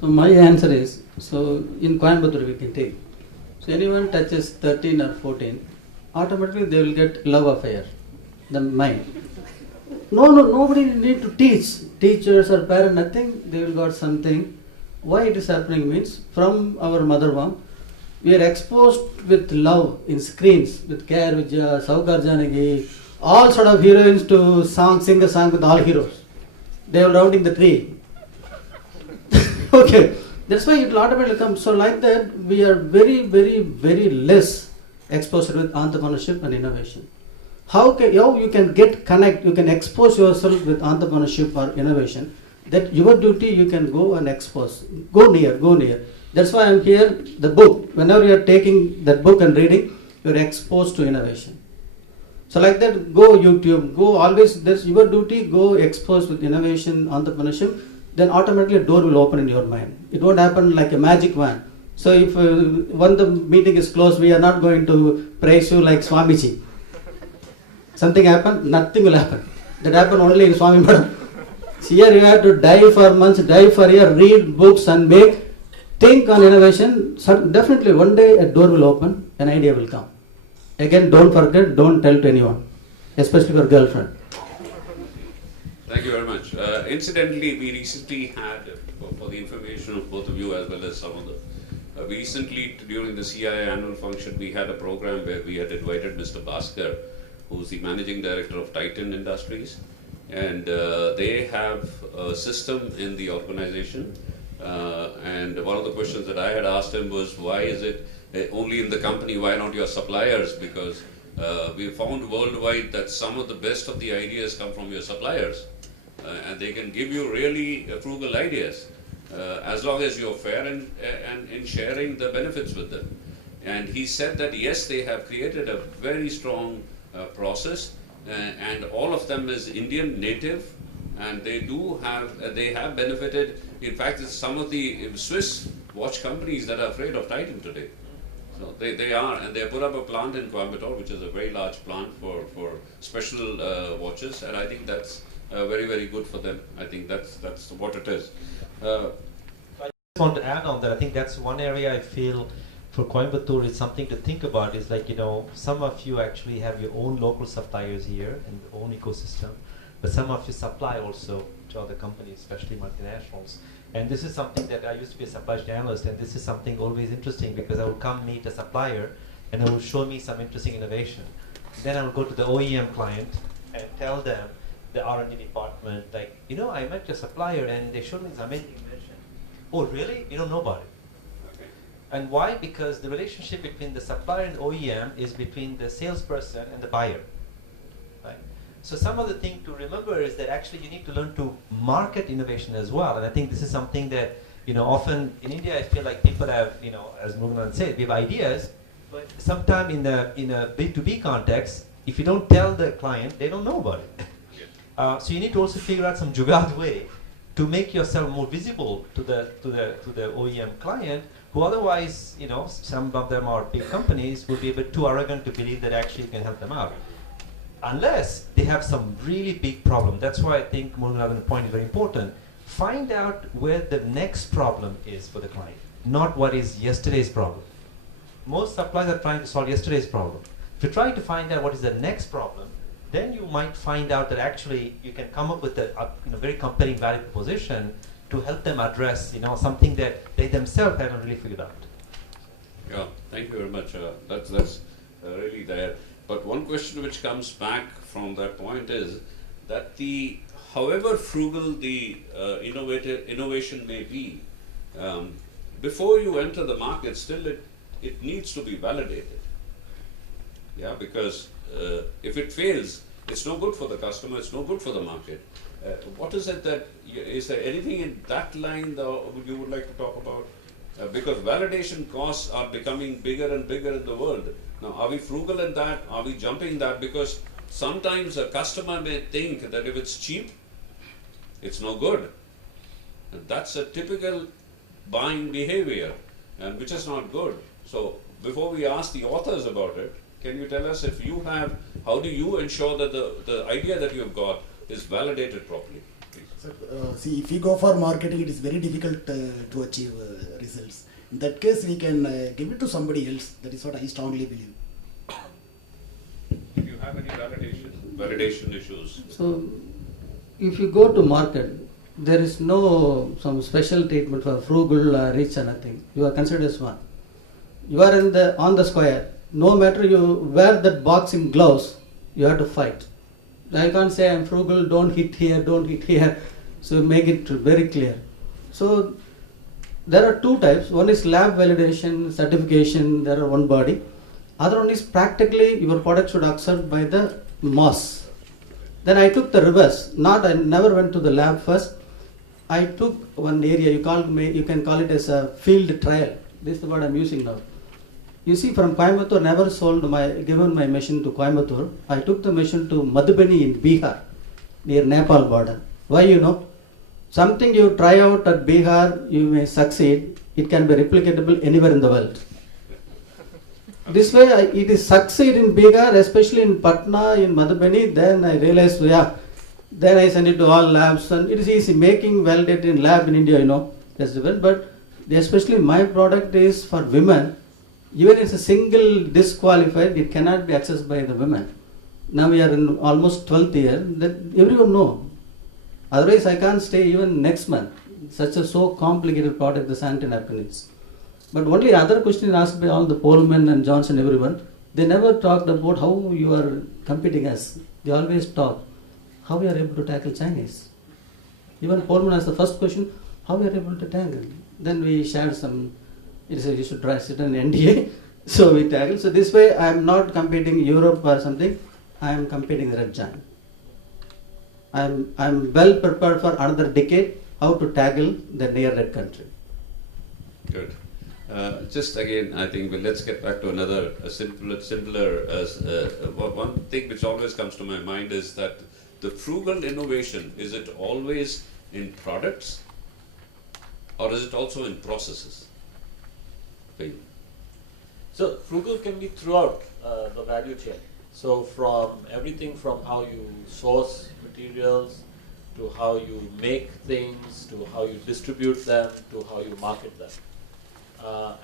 So my answer is, so in Coimbatore we can take. So anyone touches 13 or 14, automatically they will get love affair, the mind. Nobody need to teach. Teachers or parents, nothing, they will got something. Why it is happening means, from our mother womb, we are exposed with love in screens, with Care Vijaya, Saukar Janagi, all sort of heroines to sing a song with all heroes. They will round in the tree. Okay, that's why it will automatically come. So like that, we are very, very, very less exposed with entrepreneurship and innovation. How you can you can expose yourself with entrepreneurship or innovation. That your duty, you can go and expose. Go near. That's why I'm here. The book, whenever you are taking that book and reading, you are exposed to innovation. So like that, go YouTube, go always, that's your duty, go expose with innovation, entrepreneurship, then automatically a door will open in your mind. It won't happen like a magic wand. So if when the meeting is closed, we are not going to praise you like Swamiji. Something happened, nothing will happen. That happened only in Swami Madam. Here you have to die for months, die for a year, read books and think on innovation. So definitely one day a door will open, an idea will come. Again, don't forget, don't tell to anyone, especially your girlfriend. Thank you very much. Incidentally, we recently had, for the information of both of you as well as some of the, we recently, during the CIA annual function, we had a program where we had invited Mr. Bhaskar, who's the managing director of Titan Industries, and they have a system in the organization, and one of the questions that I had asked him was, why is it only in the company, why not your suppliers? Because we found worldwide that some of the best of the ideas come from your suppliers, and they can give you really frugal ideas, as long as you're fair and in sharing the benefits with them. And he said that yes, they have created a very strong process, and all of them is Indian native, and they have benefited. In fact, it's some of the Swiss watch companies that are afraid of Titan today. So they are, and they put up a plant in Coimbatore, which is a very large plant for special watches, and I think that's very, very good for them. I think that's what it is. I just want to add on that. I think that's one area I feel for Coimbatore is something to think about. Is like, some of you actually have your own local suppliers here and your own ecosystem, but some of you supply also to other companies, especially multinationals. And this is something that I used to be a supply chain analyst, and this is something always interesting because I will come meet a supplier and they will show me some interesting innovation. Then I will go to the OEM client and tell them, the R&D department, like, I met your supplier and they showed me this amazing invention. Oh, really? You don't know about it? Okay. And why? Because the relationship between the supplier and OEM is between the salesperson and the buyer. Right? So some of the thing to remember is that actually you need to learn to market innovation as well. And I think this is something that, often in India I feel like people have, as Muruganantham said, we have ideas, but sometimes in a B2B context, if you don't tell the client, they don't know about it. So you need to also figure out some jugaad way to make yourself more visible to the OEM client, who otherwise, some of them are big companies, will be a bit too arrogant to believe that actually you can help them out. Unless they have some really big problem. That's why I think Muruganathan's point is very important. Find out where the next problem is for the client, not what is yesterday's problem. Most suppliers are trying to solve yesterday's problem. If you're trying to find out what is the next problem, then you might find out that actually you can come up with a very compelling value proposition to help them address something that they themselves haven't really figured out. Yeah, thank you very much. That's really there. But one question which comes back from that point is that however frugal the innovation may be, before you enter the market, still it needs to be validated. Yeah, because if it fails, it's no good for the customer, it's no good for the market. What is it is there anything in that line that you would like to talk about? Because validation costs are becoming bigger and bigger in the world. Now, are we frugal in that? Are we jumping that? Because sometimes a customer may think that if it's cheap, it's no good. And that's a typical buying behavior, and which is not good. So, before we ask the authors about it, can you tell us how do you ensure that the idea that you have got is validated properly? See, if we go for marketing, it is very difficult to achieve results. In that case, we can give it to somebody else. That is what I strongly believe. Do you have any validation issues? So, if you go to market, there is no some special treatment for frugal, rich, and nothing. You are considered as one. You are on the square. No matter you wear that boxing gloves, you have to fight. I can't say I'm frugal, don't hit here, don't hit here. So make it very clear. So There are two types. One is lab validation, certification, there are one body. Other one is practically your product should accept by the mass. Then I took the reverse. I never went to the lab first. I took one area, you can call it as a field trial. This is the word I'm using now. You see, from Coimbatore, never given my machine to Coimbatore. I took the machine to Madhubani in Bihar, near Nepal border. Why, you know? Something you try out at Bihar, you may succeed. It can be replicatable anywhere in the world. This way, it is succeed in Bihar, especially in Patna, in Madhubani. Then I realized, then I send it to all labs, and it is easy. Making validated in lab in India, you know, that's different. But especially my product is for women. Even if it's a single disqualified, it cannot be accessed by the women. Now we are in almost 12th year, that everyone know. Otherwise, I can't stay even next month. Such a so complicated product, the sanitary napkin is. But only other question asked by all the Pullman and Johnson, everyone. They never talked about how you are competing as. They always talk how we are able to tackle Chinese. Even Pullman asked the first question, how we are able to tackle. Then we shared some. He said you should try sit in NDA. So we tackled. So this way, I am not competing Europe or something. I am competing Red Giant. I am well prepared for another decade how to tackle the near red country. Good. Just again, I think let's get back to another simpler. One thing which always comes to my mind is that the frugal innovation, is it always in products or is it also in processes? So frugal can be throughout the value chain. So from everything from how you source materials, to how you make things, to how you distribute them, to how you market them.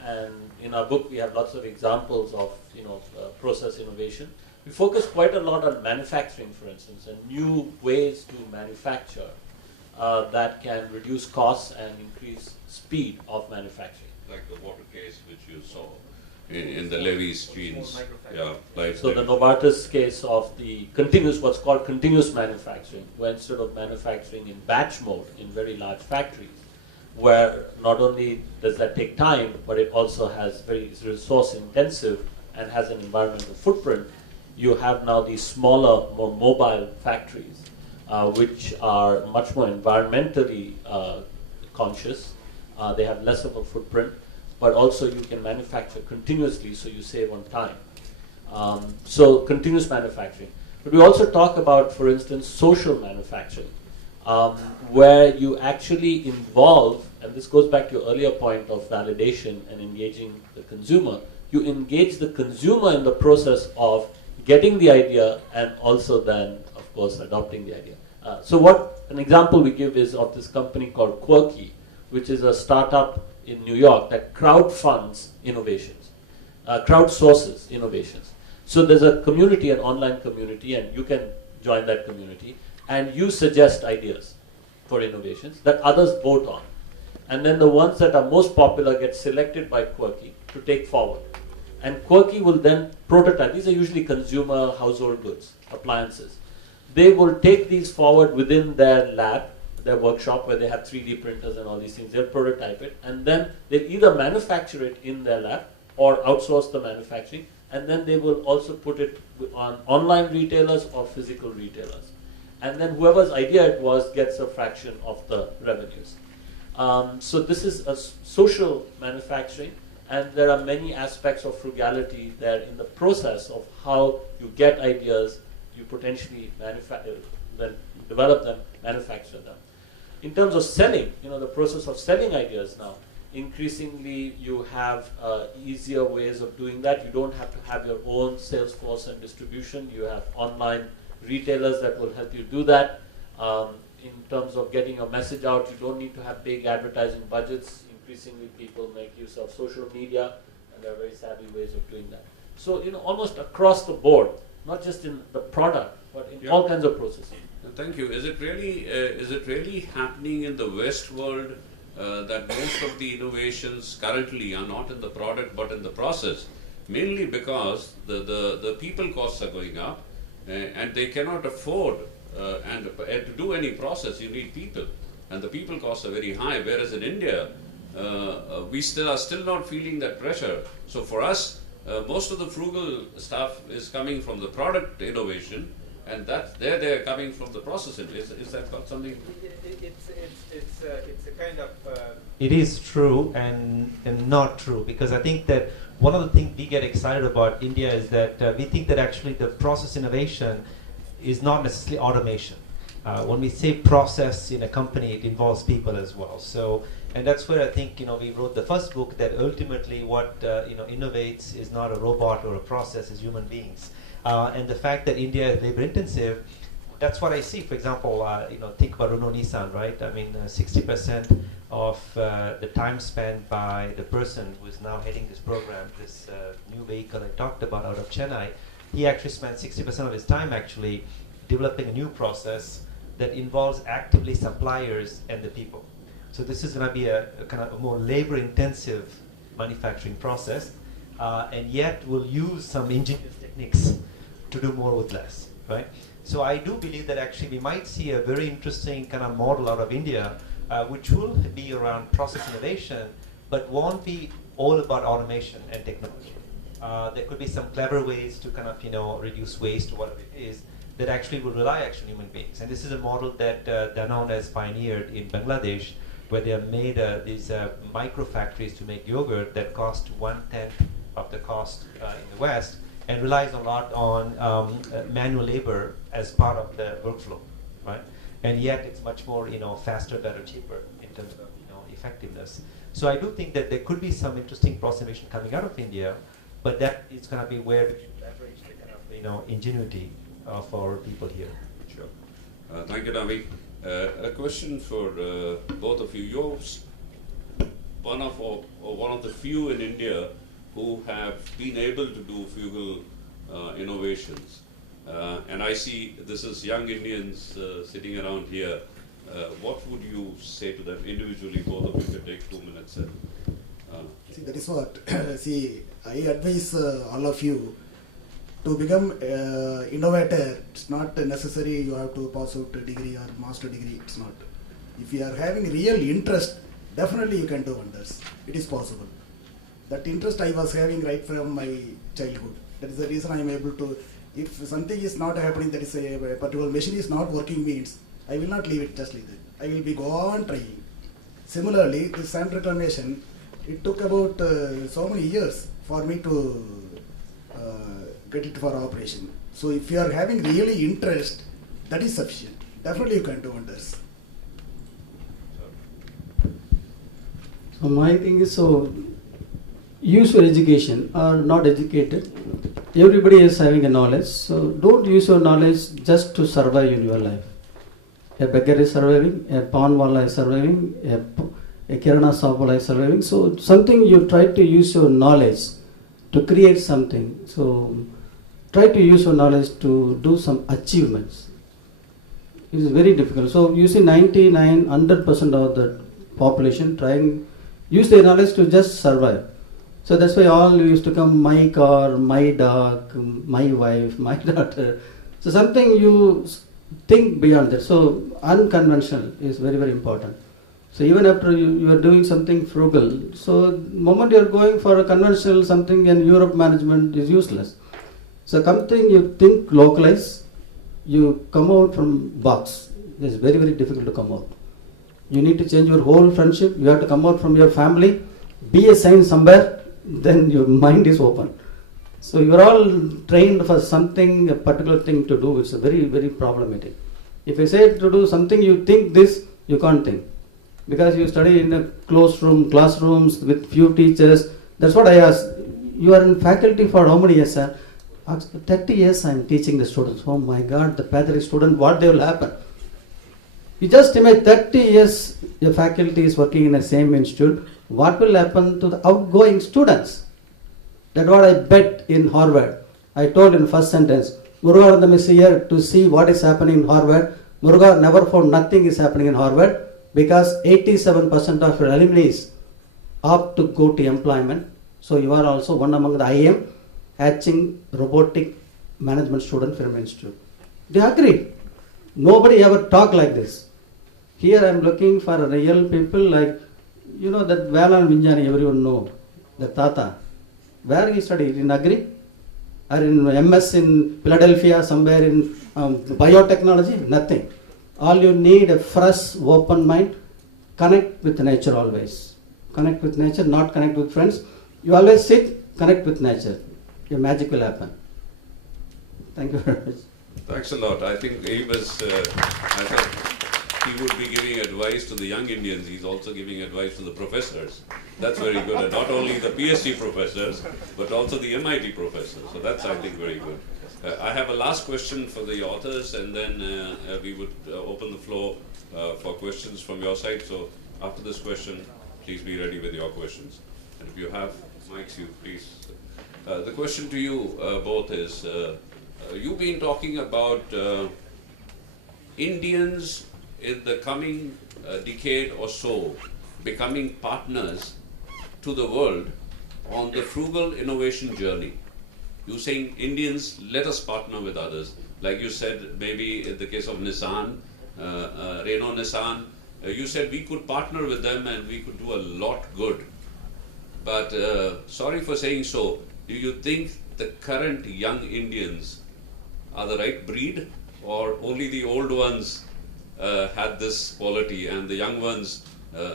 And in our book we have lots of examples of process innovation. We focus quite a lot on manufacturing, for instance, and new ways to manufacture that can reduce costs and increase speed of manufacturing. Like the water case which you saw in the Levy's jeans. So the Novartis case of the what's called continuous manufacturing, where instead of manufacturing in batch mode in very large factories, where not only does that take time, but it also has very resource intensive and has an environmental footprint, you have now these smaller, more mobile factories, which are much more environmentally conscious. They have less of a footprint, but also you can manufacture continuously, so you save on time. So continuous manufacturing. But we also talk about, for instance, social manufacturing, where you actually involve, and this goes back to your earlier point of validation and engaging the consumer, you engage the consumer in the process of getting the idea and also then, of course, adopting the idea. So what an example we give is of this company called Quirky, which is a startup in New York that crowdfunds innovations, crowdsources innovations. So there's a community, an online community, and you can join that community, and you suggest ideas for innovations that others vote on. And then the ones that are most popular get selected by Quirky to take forward. And Quirky will then prototype. These are usually consumer household goods, appliances. They will take these forward within their lab, their workshop, where they have 3D printers and all these things. They'll prototype it, and then they'll either manufacture it in their lab or outsource the manufacturing, and then they will also put it on online retailers or physical retailers. And then whoever's idea it was gets a fraction of the revenues. So this is a social manufacturing, and there are many aspects of frugality there in the process of how you get ideas, you potentially manufacture, then develop them, manufacture them. In terms of selling, the process of selling ideas now, increasingly you have easier ways of doing that. You don't have to have your own sales force and distribution. You have online retailers that will help you do that. In terms of getting your message out, you don't need to have big advertising budgets. Increasingly people make use of social media, and there are very savvy ways of doing that. So, almost across the board, not just in the product, but in all kinds of processes. Thank you. Is it really happening in the West world that most of the innovations currently are not in the product but in the process? Mainly because the people costs are going up, and they cannot afford and to do any process you need people, and the people costs are very high. Whereas in India, we are still not feeling that pressure. So for us, most of the frugal stuff is coming from the product innovation, and that's they're coming from the process. Is that got something? It's a kind of. It is true and not true, because I think that one of the things we get excited about India is that we think that actually the process innovation is not necessarily automation. When we say process in a company, it involves people as well. So, and that's where I think we wrote the first book, that ultimately what innovates is not a robot or a process, is human beings. And the fact that India is labor intensive, that's what I see. For example, think about Renault Nissan, right? I mean, 60% of the time spent by the person who is now heading this program, this new vehicle I talked about out of Chennai, he actually spent 60% of his time actually developing a new process that involves actively suppliers and the people. So this is going to be a kind of a more labor-intensive manufacturing process, and yet will use some ingenious techniques to do more with less, right? So I do believe that actually we might see a very interesting kind of model out of India, which will be around process innovation, but won't be all about automation and technology. There could be some clever ways to kind of reduce waste or whatever it is, that actually will rely actually on human beings. And this is a model that Danone has pioneered in Bangladesh, where they have made these micro factories to make yogurt that cost 1/10 of the cost in the West, and relies a lot on manual labor as part of the workflow, right? And yet it's much more faster, better, cheaper in terms of effectiveness. So I do think that there could be some interesting process innovation coming out of India, but that is going to be where we should leverage the kind of ingenuity of our people here. Sure. Thank you, Navi. A question for both of you. You're one of the few in India who have been able to do frugal innovations. And I see this is young Indians sitting around here. What would you say to them individually? Both of you could take 2 minutes. See, that is what. See, I advise all of you to become innovator. It's not necessary you have to pass out a degree or master degree. It's not. If you are having real interest, definitely you can do wonders. It is possible. That interest I was having right from my childhood. That is the reason I am able to. If something is not happening, that is a particular machine is not working, means I will not leave it just like that. I will be go on trying. Similarly, the sand reclamation, it took about so many years for me to get it for operation. So if you are having really interest, that is sufficient. Definitely you can do wonders. So my thing is, use your education or not educated. Everybody is having a knowledge. So don't use your knowledge just to survive in your life. A beggar is surviving, a pawn wala is surviving, a kirana shop wala is surviving. So something you try to use your knowledge to create something. So try to use your knowledge to do some achievements. It is very difficult. So you see 100% of the population use their knowledge to just survive. So that's why all used to come, my car, my dog, my wife, my daughter. So something you think beyond that. So unconventional is very, very important. So even after you are doing something frugal, so the moment you are going for a conventional something and Europe management is useless. So something you think localize, you come out from box. It's very, very difficult to come out. You need to change your whole friendship. You have to come out from your family, be a saint somewhere, then your mind is open. So you are all trained for something, a particular thing to do, which is very, very problematic. If I say to do something, you think this, you can't think. Because you study in a closed room, classrooms with few teachers. That's what I asked. You are in faculty for how many years, sir? 30 years I am teaching the students. Oh my God, the pathetic student, what they will happen? You just imagine 30 years your faculty is working in the same institute. What will happen to the outgoing students? That's what I bet in Harvard. I told in first sentence, Muruganantham is here to see what is happening in Harvard. Muruga never found nothing is happening in Harvard because 87% of your alumni opt to go to employment. So you are also one among the IM hatching robotic management student from institute. They agree. Nobody ever talk like this. Here I am looking for real people like You know that Valan Vinjani, everyone know, the Tata. Where he studied? In Agri? Or in MS in Philadelphia, somewhere in biotechnology? Nothing. All you need a fresh, open mind. Connect with nature always. Connect with nature, not connect with friends. You always sit, connect with nature. Your magic will happen. Thank you very much. Thanks a lot. I think he was, I thought he would be giving advice to the young Indians. He's also giving advice to the professors. That's very good. And not only the PhD professors, but also the MIT professors. So that's, I think, very good. I have a last question for the authors, and then we would open the floor for questions from your side. So after this question, please be ready with your questions. And if you have mics, you please. The question to you both is, you've been talking about Indians in the coming decade or so becoming partners to the world on the frugal innovation journey. You're saying Indians, let us partner with others. Like you said, maybe in the case of Nissan, Renault Nissan, you said we could partner with them and we could do a lot good. But sorry for saying so, do you think the current young Indians are the right breed, or only the old ones had this quality and the young ones,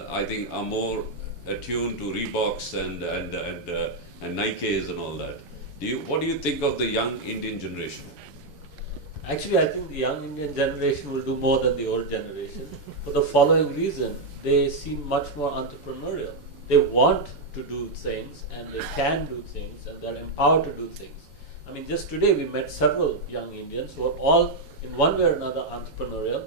I think, are more attuned to Reeboks and Nikes and all that? What do you think of the young Indian generation? Actually, I think the young Indian generation will do more than the old generation for the following reason. They seem much more entrepreneurial. They want to do things, and they can do things, and they're empowered to do things. I mean, just today we met several young Indians who are all in one way or another entrepreneurial,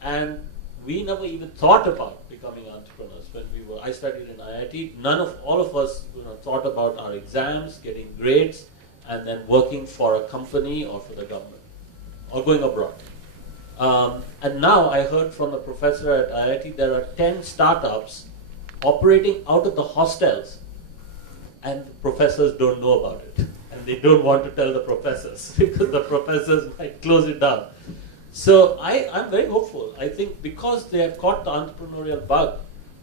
and we never even thought about becoming entrepreneurs. When I studied in IIT, all of us thought about our exams, getting grades, and then working for a company or for the government, or going abroad. And now I heard from a professor at IIT there are 10 startups operating out of the hostels, and the professors don't know about it. And they don't want to tell the professors because the professors might close it down. So I'm very hopeful. I think because they have caught the entrepreneurial bug,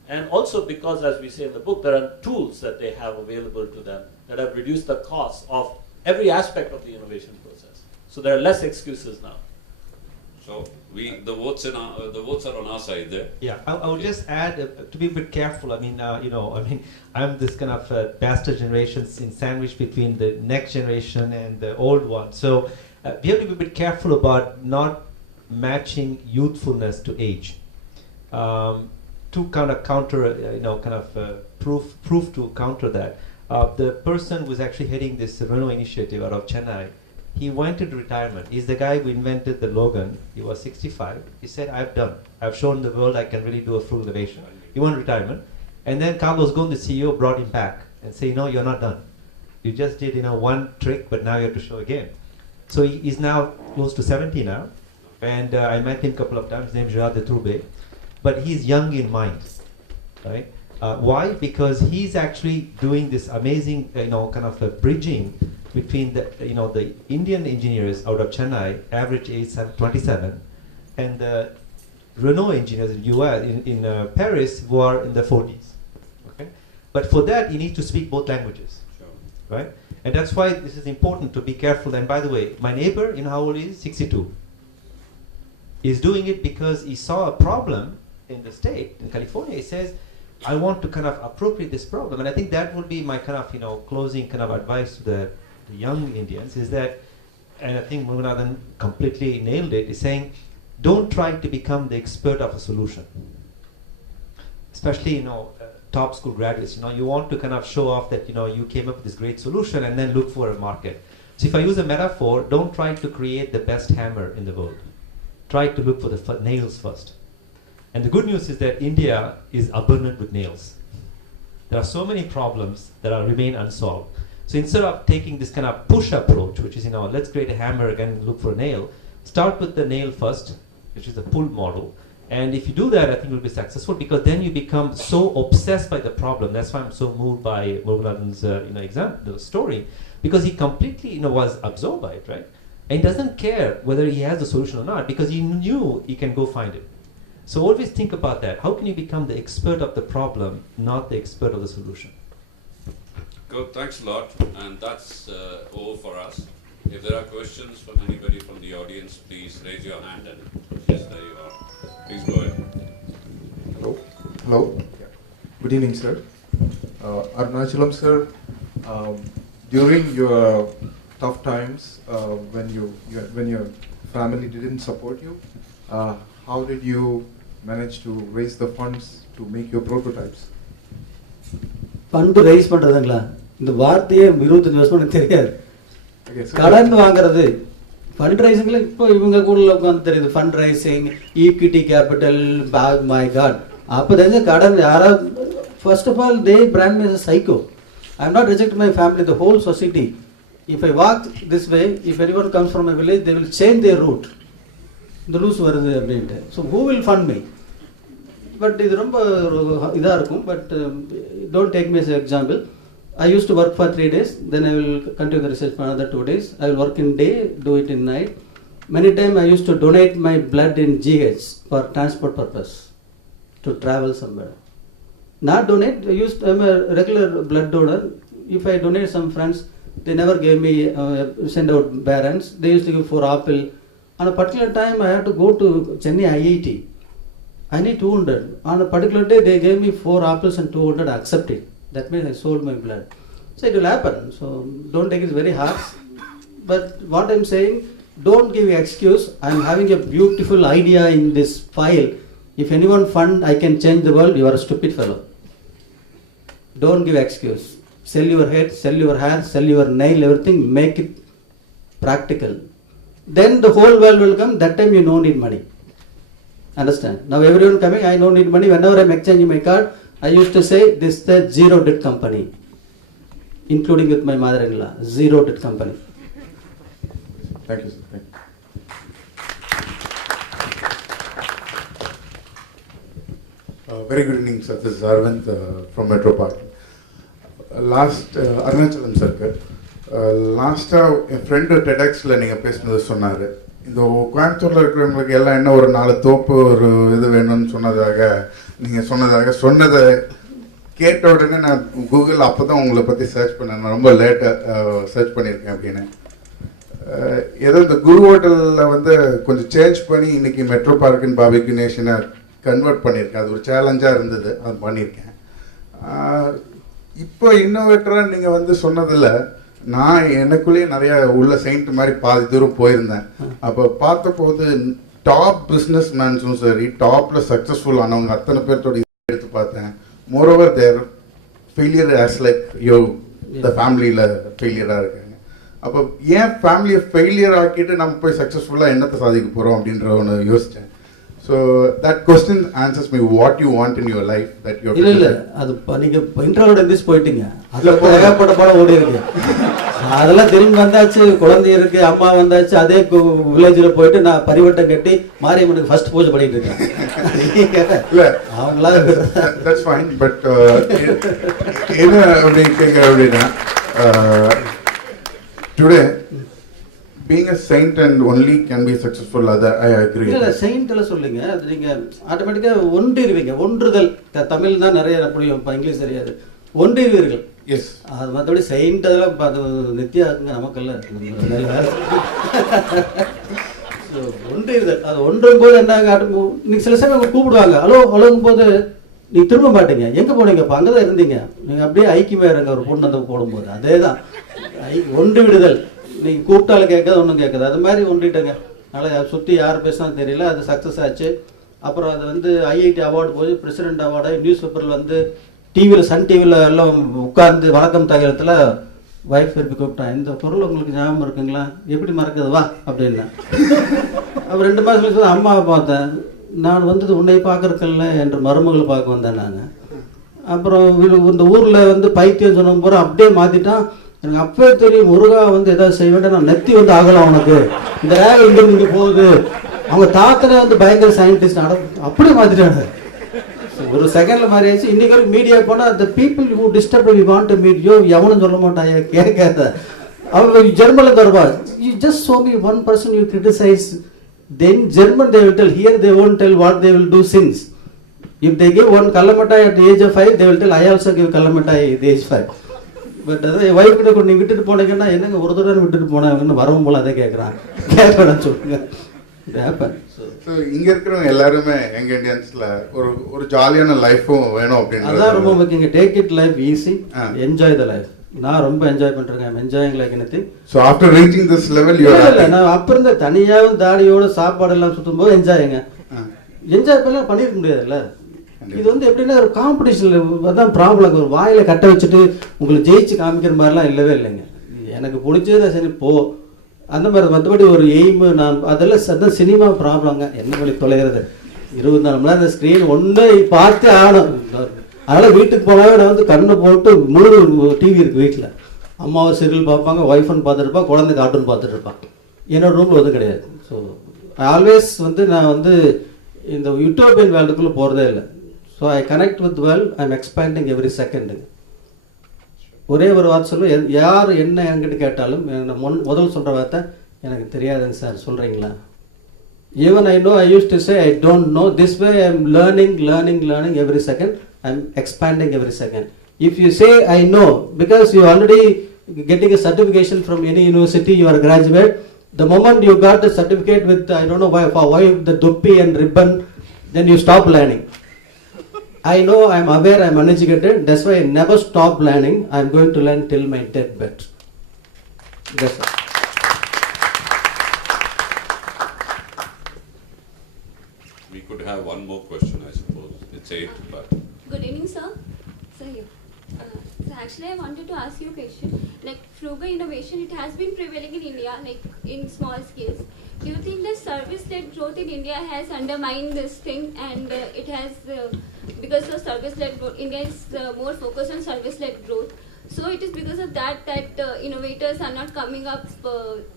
and also because, as we say in the book, there are tools that they have available to them that have reduced the cost of every aspect of the innovation process. So there are less excuses now. So the votes are on our side there. Yeah, I would just add to be a bit careful. I mean, I'm this kind of bastard generation sandwiched between the next generation and the old one. So we have to be a bit careful about not matching youthfulness to age. To kind of counter, proof to counter that. The person who was actually heading this Renault initiative out of Chennai, he went into retirement. He's the guy who invented the Logan. He was 65. He said, I've shown the world I can really do a frugal innovation. He went retirement. And then Carlos Ghosn, the CEO, brought him back and said, you're not done. You just did one trick, but now you have to show again. So he's now close to 70 now. And I met him a couple of times. His name is Gerard de Troubé. But he's young in mind, right? Why? Because he's actually doing this amazing, bridging between the Indian engineers out of Chennai, average age 27, and the Renault engineers in US, in Paris, who are in the 40s. Okay, but for that you need to speak both languages, sure. Right? And that's why this is important to be careful. And by the way, my neighbor, how old he is? 62. He's doing it because he saw a problem in the state, in California. He says, I want to kind of appropriate this problem. And I think that would be my kind of, closing kind of advice to the young Indians is that, and I think Muruganathan completely nailed it, is saying, don't try to become the expert of a solution. Especially, top school graduates, you want to kind of show off that, you came up with this great solution and then look for a market. So if I use a metaphor, don't try to create the best hammer in the world. Try to look for the nails first. And the good news is that India is abundant with nails. There are so many problems that remain unsolved. So instead of taking this kind of push approach, which is, let's create a hammer and look for a nail, start with the nail first, which is the pull model. And if you do that, I think you'll be successful, because then you become so obsessed by the problem. That's why I'm so moved by Muruganathan's the story, because he completely was absorbed by it, right? And he doesn't care whether he has the solution or not, because he knew he can go find it. So always think about that. How can you become the expert of the problem, not the expert of the solution? Good, thanks a lot. And that's all for us. If there are questions from anybody from the audience, please raise your hand. And yes, there you are. Please go ahead. Hello. Hello. Good evening, sir. Arunachalam, sir. During your tough times, when your family didn't support you, how did you manage to raise the funds to make your prototypes? Fund raise பண்ணுறதுங்களா? இந்த வார்த்தையே 25 வருஷம் எனக்கு தெரியாது. கடன் வாங்குறது fund ரைசிங்கில் இப்போ இவங்க கூட உட்காந்து தெரியுது. Fund raising, equity capital, my God. அப்போ தெரிஞ்ச கடன் யாராவது, first of all they brand me as a psycho. I am not rejecting my family, the whole society. If I walk this way, if anyone comes from a village, they will change their route. இந்த loose வருது அப்படின்ட்டு. So who will fund me? But இது ரொம்ப இதாக இருக்கும். But don't take me as an example. I used to work for 3 days, then I will continue the research for another 2 days. I will work in day, do it in night. Many times I used to donate my blood in GH for transport purpose to travel somewhere. Not donate, I'm a regular blood donor. If I donate some friends, they never gave me, send out parents. They used to give 4 apple. On a particular time, I had to go to Chennai IIT. I need 200. On a particular day, they gave me 4 apples and 200. I accepted. That means I sold my blood. So it will happen. So don't take it very harsh. But what I'm saying, don't give excuse. I'm having a beautiful idea in this file. If anyone fund, I can change the world. You are a stupid fellow. Don't give excuse. Sell your head, sell your hair, sell your nail, everything. Make it practical. Then the whole world will come. That time you don't need money. Understand? Now everyone coming, I don't need money. Whenever I'm exchanging my card, I used to say this is the zero debt company, including with my mother-in-law. Zero debt company. Thank you, sir. Thank you. Very good evening, sir. This is Arvind from Metro Park. Last Arunachalam sir, லாஸ்ட்டாக என் friend டெடாக்ஸில் நீங்கள் பேசுனது சொன்னார். இந்த கோயம்புத்தூரில் இருக்கிறவங்களுக்கு எல்லாம் என்ன ஒரு 4 தோப்பு ஒரு இது வேணும்னு நீங்கள் சொன்னதை கேட்ட உடனே நான் கூகுள் அப்போ தான் உங்களை பற்றி சர்ச் பண்ணேன். நான் ரொம்ப லேட்டாக சர்ச் பண்ணியிருக்கேன் அப்படின்னு. ஏதோ இந்த குரு ஹோட்டலில் வந்து கொஞ்சம் சேஞ்ச் பண்ணி இன்றைக்கி மெட்ரோ பார்க்கின் பாபிக்கு நேஷனை கன்வெர்ட் பண்ணியிருக்கேன். அது ஒரு சேலஞ்சாக இருந்தது, அது பண்ணியிருக்கேன். இப்போ இன்னோவேட்டராக நீங்கள் வந்து சொன்னதில் நான் எனக்குள்ளேயே நிறைய உள்ள செயின்ட் மாதிரி பாதி தூரம் போயிருந்தேன். அப்போ பார்த்தபோது டாப் பிஸ்னஸ் மேன்ஸும் சரி, டாப்பில் சக்ஸஸ்ஃபுல் ஆனவங்க அத்தனை பேர்த்தோட எடுத்து பார்த்தேன். மோரோவர் தேர் ஃபெயிலியர் ஆஸ் லைக் யோ த ஃபேமிலியில் ஃபெயிலியராக இருக்காங்க. அப்போ ஏன் ஃபேமிலியை ஃபெயிலியர் ஆக்கிட்டு நம்ம போய் சக்ஸஸ்ஃபுல்லாக என்னத்தை சாதிக்க போகிறோம் அப்படின்ற ஒன்று யோசித்தேன். So that question answers me what you want in your life that you இல்ல அது நீங்க இன்ட்ரோட எந்திஸ் போயிட்டீங்க. அதுல ஏகப்பட்ட படம் ஓடி இருக்கு. அதெல்லாம் திரும்பி வந்தாச்சு, குழந்தை இருக்கு, அம்மா வந்தாச்சு. அதே வில்லேஜ்ல போயிட்டு நான் பரிவட்டம் கட்டி மாரியம்மனுக்கு ஃபர்ஸ்ட் பூஜை பண்ணிட்டு இருக்கேன். இல்ல அவங்களா that's fine, but என்ன அப்படி கேட்க அப்படின்னா today being a saint and only can be successful, other I agree. இல்ல saint எல்லாம் சொல்லுங்க, அது நீங்க ஆட்டோமேட்டிக்கா ஒன்றிடுவீங்க. ஒன்றுதல் தமிழ் தான் நிறைய புரியும், இங்கிலீஷ் தெரியாது. ஒன்றிடுவீர்கள். எஸ், அது மற்றபடி செயின்ட் அதெல்லாம் அது நித்தியாங்க நமக்கெல்லாம் ஒன்றிடுதல். அது ஒன்றும் போது என்ன, நீங்க சில சமயம் கூப்பிடுவாங்க, ஹலோ ஹலோங்கும் போது நீ திரும்ப மாட்டீங்க. எங்க போனீங்க? அப்ப அங்கதான் இருந்தீங்க. நீங்க அப்படியே ஐக்கியமா இருங்க ஒரு பொண்ணு அந்த போடும்போது. அதேதான் ஒன்று விடுதல். நீங்கள் கூப்பிட்டாலும் கேட்காது, ஒன்றும் கேட்காது. அது மாதிரி ஒன்றிட்டங்க. அதனால் சுற்றி யார் பேசினா தெரியல. அது சக்ஸஸ் ஆச்சு. அப்புறம் அது வந்து ஐஐடி அவார்டு போய் பிரசிடென்ட் அவார்டு நியூஸ் பேப்பரில் வந்து டிவியில் சன் டிவியில் எல்லாம் உட்கார்ந்து வணக்கம் தகவலத்தில் வைஃப் திருப்பி கூப்பிட்டேன், இந்த பொருள் உங்களுக்கு ஞாபகம் இருக்குங்களா? எப்படி மறக்குது வா அப்படின்னா. அப்புறம் 2 மாதம் கழிச்சு அம்மாவை பார்த்தேன். நான் வந்தது உன்னை பார்க்கறதில்ல என்று மருமகளை பார்க்க வந்தேன் நான். அப்புறம் இந்த ஊரில் வந்து பைத்தியம் சொன்ன போகிற அப்படியே மாற்றிட்டான். எனக்கு அப்பவே தெரியும் முருகா வந்து ஏதாவது செய்ய வேண்டாம், நான் நெத்தி வந்து ஆகலாம் உனக்கு, இந்த ரேக இங்கே இங்கே போகுது. அவங்க தாத்தனே வந்து பயங்கர சயின்டிஸ்ட் அப்படியே மாற்றிட்டாங்க. ஒரு செகண்டில் மாதிரி ஆயிடுச்சு. இன்றைக்கி வரைக்கும் மீடியா போனால் the people who disturb we want to meet you எவனும் சொல்ல மாட்டாங்க, கேட்காத. அவங்க ஜெர்மனில் தருவா, you just show me 1% you criticise Then German they will tell, here they won't tell what they will do since. If they give one kalamattai at the age of 5, they will tell, I also give kalamattai at the age 5. But the wife could need to put again, and Urdu and to put a Varumbola the Gagra. It happened. So, இங்க இருக்கிறவங்க எல்லாருமே எங்க இந்தியன்ஸ்ல ஒரு ஜாலியான லைஃபும் வேணும் அப்படின்றது. அதான் ரொம்ப முக்கியம். Take it life easy, enjoy the life. நான் ரொம்ப என்ஜாய் பண்றேன். I'm enjoying like anything. So after reaching this level you are இல்ல நான் அப்புறம் இந்த தனியாவும் தாடியோட சாப்பாடு எல்லாம் சுத்தும்போது என்ஜாய்ங்க. என்ஜாய் பண்ணலாம் பண்ணிருக்க முடியாதுல்ல. இது வந்து எப்படின்னா ஒரு காம்படிஷன்ல அதான் ப்ராப்ளம். ஒரு வாயில கட்ட வச்சுட்டு உங்களை ஜெயிச்சு காமிக்கிற மாதிரிலாம் இல்லவே இல்லைங்க. எனக்கு பிடிச்சதை சரி போ அந்த மாதிரி மற்றபடி ஒரு எய்ம் நான் அதெல்லாம் சினிமா ப்ராப்ளங்க. என்ன வழி தொலைகிறது 24 மணி நேரம் ஸ்க்ரீன் ஒன்று பார்த்து ஆகணும். அதனால் வீட்டுக்கு போனாவே நான் வந்து கண்ணை போட்டு முழு டிவி இருக்குது வீட்டில். அம்மாவை சீரியல் பார்ப்பாங்க, ஒய்ஃபுன்னு பார்த்துருப்பா, குழந்தை கார்ட்டூன் பார்த்துட்டு இருப்பான். என்னோட ரூமில் வந்து கிடையாது. ஸோ ஆல்வேஸ் வந்து நான் வந்து இந்த யூட்டோபியன் வேர்ல்டுக்குள்ளே போகிறதே இல்லை. So I connect with world, I am expanding every செகண்டுங்க. ஒரே ஒரு வார்த்தை சொல்லுவேன், யார் என்ன என்கிட்ட கேட்டாலும் முதல் சொல்கிற வார்த்தை எனக்கு தெரியாதுங்க சார் சொல்கிறீங்களா. Even I know, I use to say I don't know. This way I am learning every second. I am expanding every second. If you say I know, because you already getting a certification from any university, you are a graduate. The moment you got a certificate with I don't know why the doppi and ribbon, then you stop learning. I know, I am aware, I am uneducated. That's why I never stop learning. I am going to learn till my deathbed. That's it. We could have one more question, I suppose. It's 8, but. Good evening, sir. Sir, here. So actually, I wanted to ask you a question. Like frugal innovation, it has been prevailing in India, like in small scales. Do you think the service-led growth in India has undermined this thing, and it has because of service-led growth, India is more focused on service-led growth. So it is because of that innovators are not coming up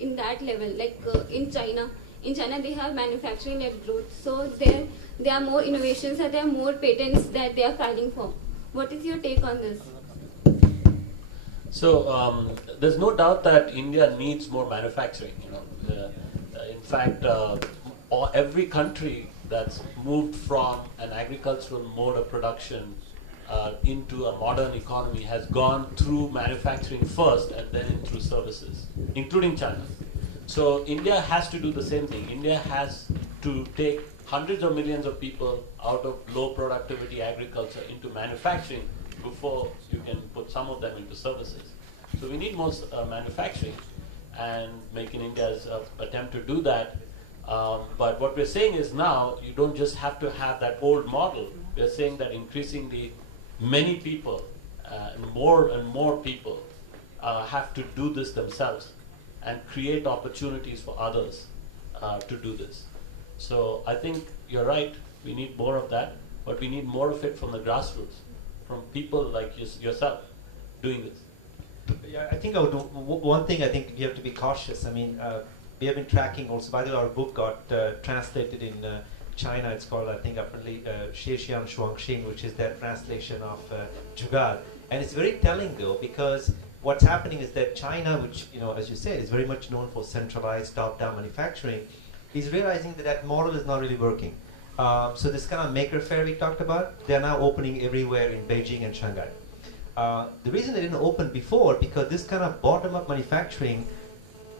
in that level. Like in China. In China, they have manufacturing-led growth. So there are more innovations and there are more patents that they are filing for. What is your take on this? So there's no doubt that India needs more manufacturing. In fact, every country that's moved from an agricultural mode of production into a modern economy has gone through manufacturing first and then through services, including China. So India has to do the same thing. India has to take hundreds of millions of people out of low productivity agriculture into manufacturing before you can put some of them into services. So we need more manufacturing, and Make in India's attempt to do that. But what we're saying is now you don't just have to have that old model. We're saying that increasingly many people, and more people have to do this themselves and create opportunities for others to do this. So I think you're right, we need more of that, but we need more of it from the grassroots, from people like yourself doing this. Yeah, I think one thing I think you have to be cautious. I mean, we have been tracking also, by the way, our book got translated in China. It's called, I think, apparently, Xiexiang Shuangxing, which is their translation of Jugaad. And it's very telling though, because what's happening is that China, which, as you said, is very much known for centralized top-down manufacturing, is realizing that model is not really working. So this kind of maker fair we talked about, they're now opening everywhere in Beijing and Shanghai. The reason they didn't open before, because this kind of bottom-up manufacturing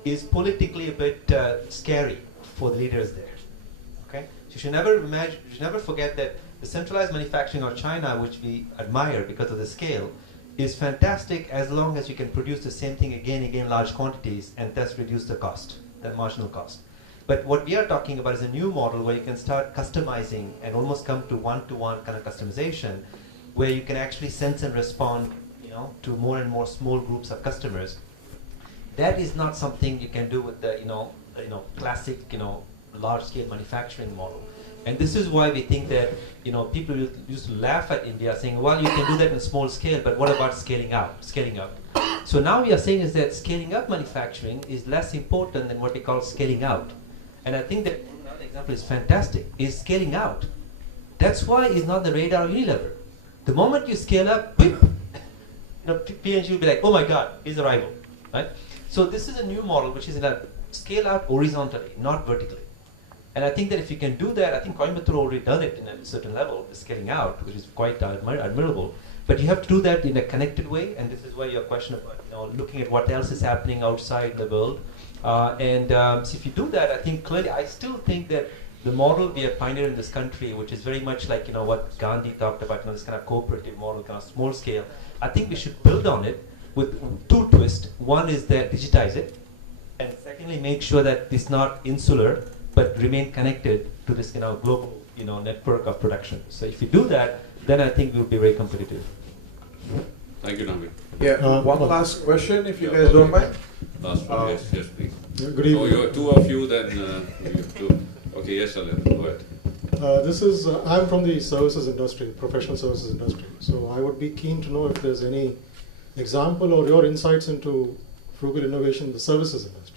is politically a bit scary for the leaders there. Okay, so you should never forget that the centralized manufacturing of China, which we admire because of the scale, is fantastic as long as you can produce the same thing again in large quantities and thus reduce the cost, the marginal cost. But what we are talking about is a new model where you can start customizing and almost come to one-to-one kind of customization, where you can actually sense and respond, to more and more small groups of customers. That is not something you can do with the, classic, large-scale manufacturing model. And this is why we think that, people used to laugh at India saying, well, you can do that in small scale, but what about scaling up? So now we are saying is that scaling up manufacturing is less important than what we call scaling out. And I think that another example is fantastic, is scaling out. That's why it's not the radar of Unilever. The moment you scale up, P&G will be like, oh my God, he's a rival, right? So this is a new model which is in a scale out horizontally, not vertically. And I think that if you can do that, I think Coimbatore already done it in a certain level, scaling out, which is quite admirable. But you have to do that in a connected way, and this is why your question about looking at what else is happening outside the world. So if you do that, I think clearly, I still think that the model we have pioneered in this country, which is very much like what Gandhi talked about, this kind of cooperative model, kind of small scale. I think we should build on it with two twists. One is that digitize it, and secondly, make sure that it's not insular, but remain connected to this global network of production. So if you do that, then I think we'll be very competitive. Thank you, Navi. Yeah, one last question, if you guys don't mind. Last one, yes, please. Good evening. Oh, you are two of you, then you have two. Okay, yes, Alan, go ahead. I'm from the services industry, professional services industry. So I would be keen to know if there's any example or your insights into frugal innovation in the services industry.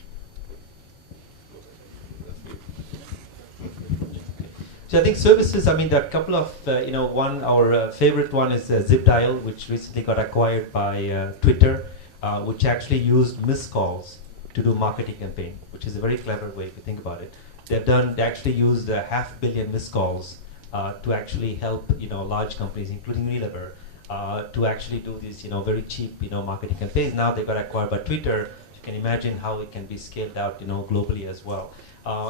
So I think services, there are a couple of, our favorite one is ZipDial, which recently got acquired by Twitter, which actually used missed calls to do marketing campaign, which is a very clever way if you think about it. They actually used 500 million missed calls to actually help, large companies, including Unilever, to actually do these, very cheap, marketing campaigns. Now they got acquired by Twitter. You can imagine how it can be scaled out, globally as well.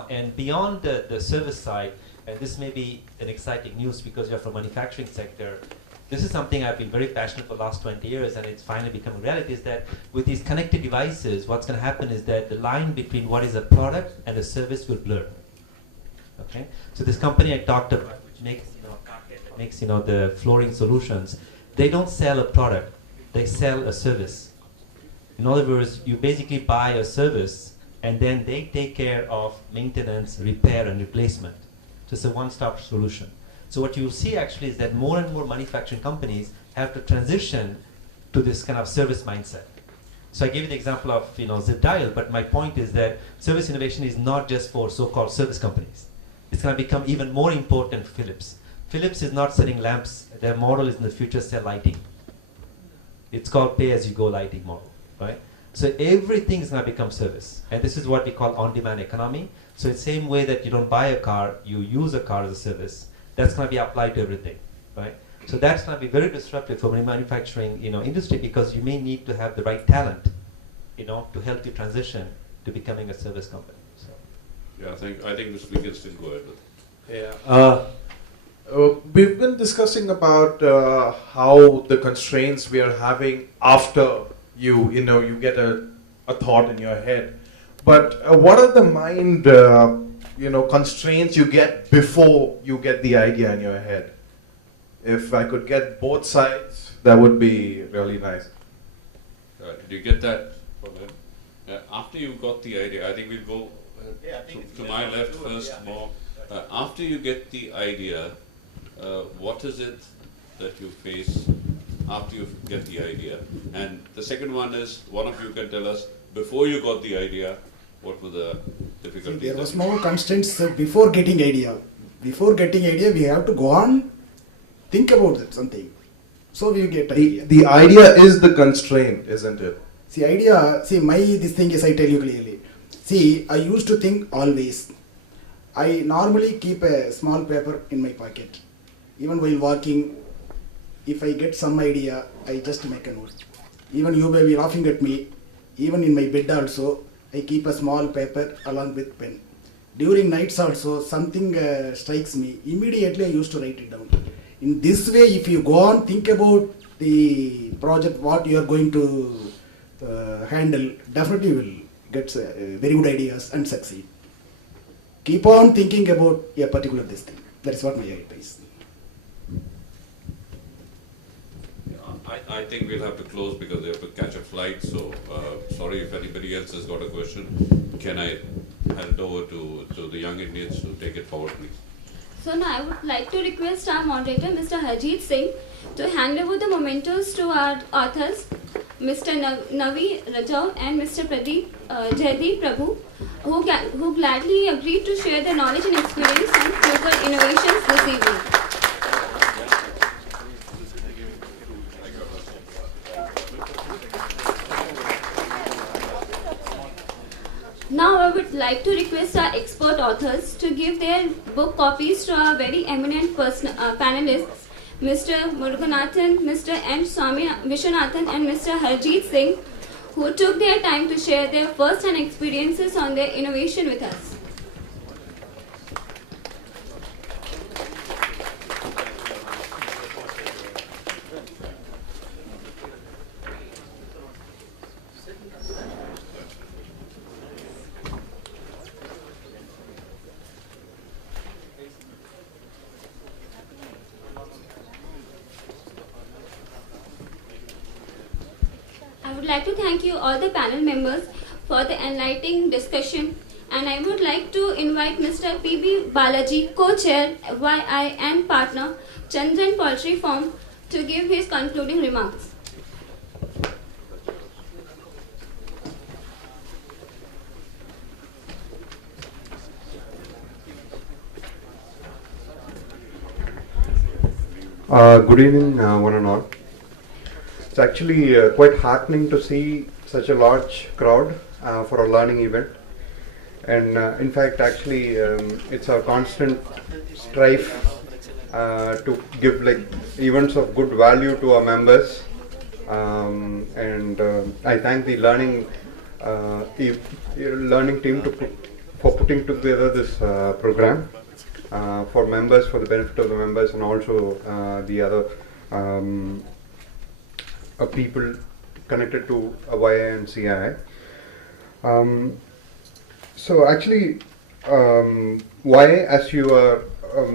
And beyond the service side, and this may be an exciting news because you're from the manufacturing sector. This is something I've been very passionate for the last 20 years, and it's finally becoming reality, is that with these connected devices, what's going to happen is that the line between what is a product and a service will blur. Okay? So this company I talked about, which makes the flooring solutions, they don't sell a product, they sell a service. In other words, you basically buy a service, and then they take care of maintenance, repair, and replacement. So it's a one-stop solution. So what you'll see actually is that more and more manufacturing companies have to transition to this kind of service mindset. So I gave you the example of ZipDial, but my point is that service innovation is not just for so-called service companies. It's going to become even more important for Philips. Philips is not selling lamps. Their model is in the future sell lighting. It's called pay-as-you-go lighting model, right? So everything is going to become service. And this is what we call on-demand economy. So it's the same way that you don't buy a car, you use a car as a service. That's going to be applied to everything, right? So that's going to be very disruptive for the manufacturing industry, because you may need to have the right talent to help you transition to becoming a service company. So. Yeah, I think Mr. We can still go ahead with it. Yeah. We've been discussing about how the constraints we are having after you get a thought in your head. But what are the mind constraints you get before you get the idea in your head? If I could get both sides, that would be really nice. Did you get that from him? After you got the idea, I think we'll go to my left first more. After you get the idea, what is it that you face after you get the idea? And the second one is, one of you can tell us, before you got the idea, what were the difficulties? There was no constraints before getting idea. Before getting idea, we have to go on, think about it, something. So we get idea. The idea is the constraint, isn't it? This thing is, I tell you clearly. See, I used to think always. I normally keep a small paper in my pocket. Even while walking, if I get some idea, I just make a note. Even you may be laughing at me. Even in my bed also, I keep a small paper along with pen. During nights also, something strikes me. Immediately I used to write it down. In this way, if you go on, think about the project, what you are going to handle, definitely you will get very good ideas and succeed. Keep on thinking about a particular this thing. That is what my advice. I think we'll have to close because they have to catch a flight. So sorry if anybody else has got a question. Can I hand over to the young Indians to take it forward, please? So now I would like to request our moderator, Mr. Harjeet Singh, to hand over the mementos to our authors, Mr. Navi Radjou and Mr. Jaideep Prabhu, who gladly agreed to share their knowledge and experience on frugal innovations this evening. Now I would like to request our expert authors to give their book copies to our very eminent panelists, Mr. Muruganantham, Mr. N Viswanathan and Mr. Harjeet Singh, who took their time to share their first-hand experiences on their innovation with us. I would like to thank you all the panel members for the enlightening discussion, and I would like to invite Mr. P.B. Balaji, co-chair, YI and partner, Chandran Poultry Farm, to give his concluding remarks. Good evening, one and all. It's actually quite heartening to see such a large crowd for a learning event. And in fact, actually, it's a constant strive to give like events of good value to our members. I thank the learning team for putting together this program for members, for the benefit of the members, and also the other people connected to YI and CII. So actually, YI, as you are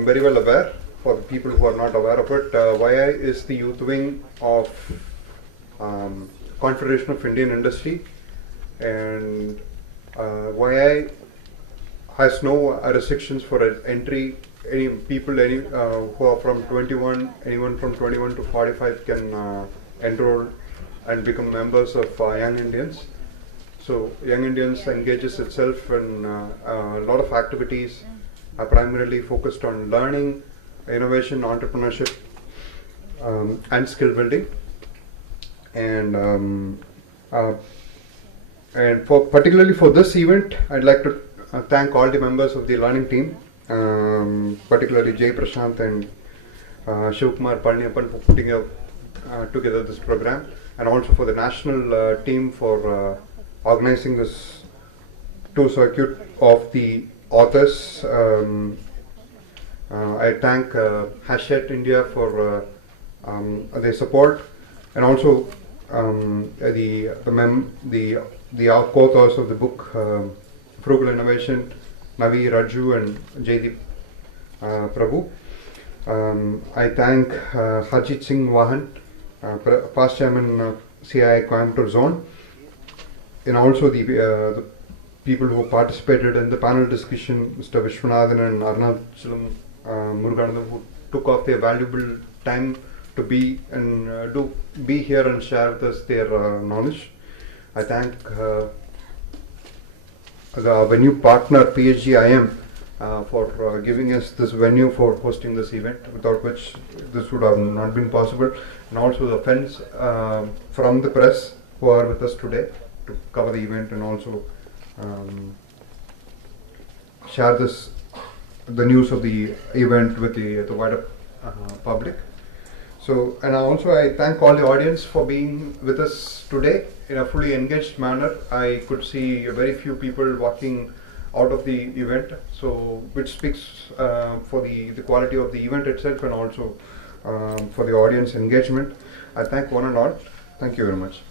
very well aware, for the people who are not aware of it, YI is the youth wing of Confederation of Indian Industry, and YI has no restrictions for entry. Any people who are from 21, anyone from 21 to 45 can enroll and become members of Young Indians. So Young Indians engages itself in a lot of activities, primarily focused on learning, innovation, entrepreneurship, and skill building. And particularly for this event, I'd like to thank all the members of the learning team, particularly Jay Prashant and Shivkumar Palniappan for putting together this program, and also for the national team for organizing this tour circuit of the authors. I thank Hachette India for their support, and also the co-authors of the book, Frugal Innovation, Navi Radjou and Jaideep Prabhu. I thank Harjeet Singh Wahan, past chairman CII Coimbatore zone, and also the people who participated in the panel discussion, Mr. Viswanathan and Arunachalam, Muruganantham, who took off their valuable time to be here and share with us their knowledge. I thank the venue partner PHGIM for giving us this venue for hosting this event, without which this would have not been possible, and also the friends from the press who are with us today to cover the event and also share the news of the event with the wider public. So, and I thank all the audience for being with us today in a fully engaged manner. I could see very few people walking out of the event, so which speaks for the quality of the event itself, and also for the audience engagement. I thank one and all. Thank you very much.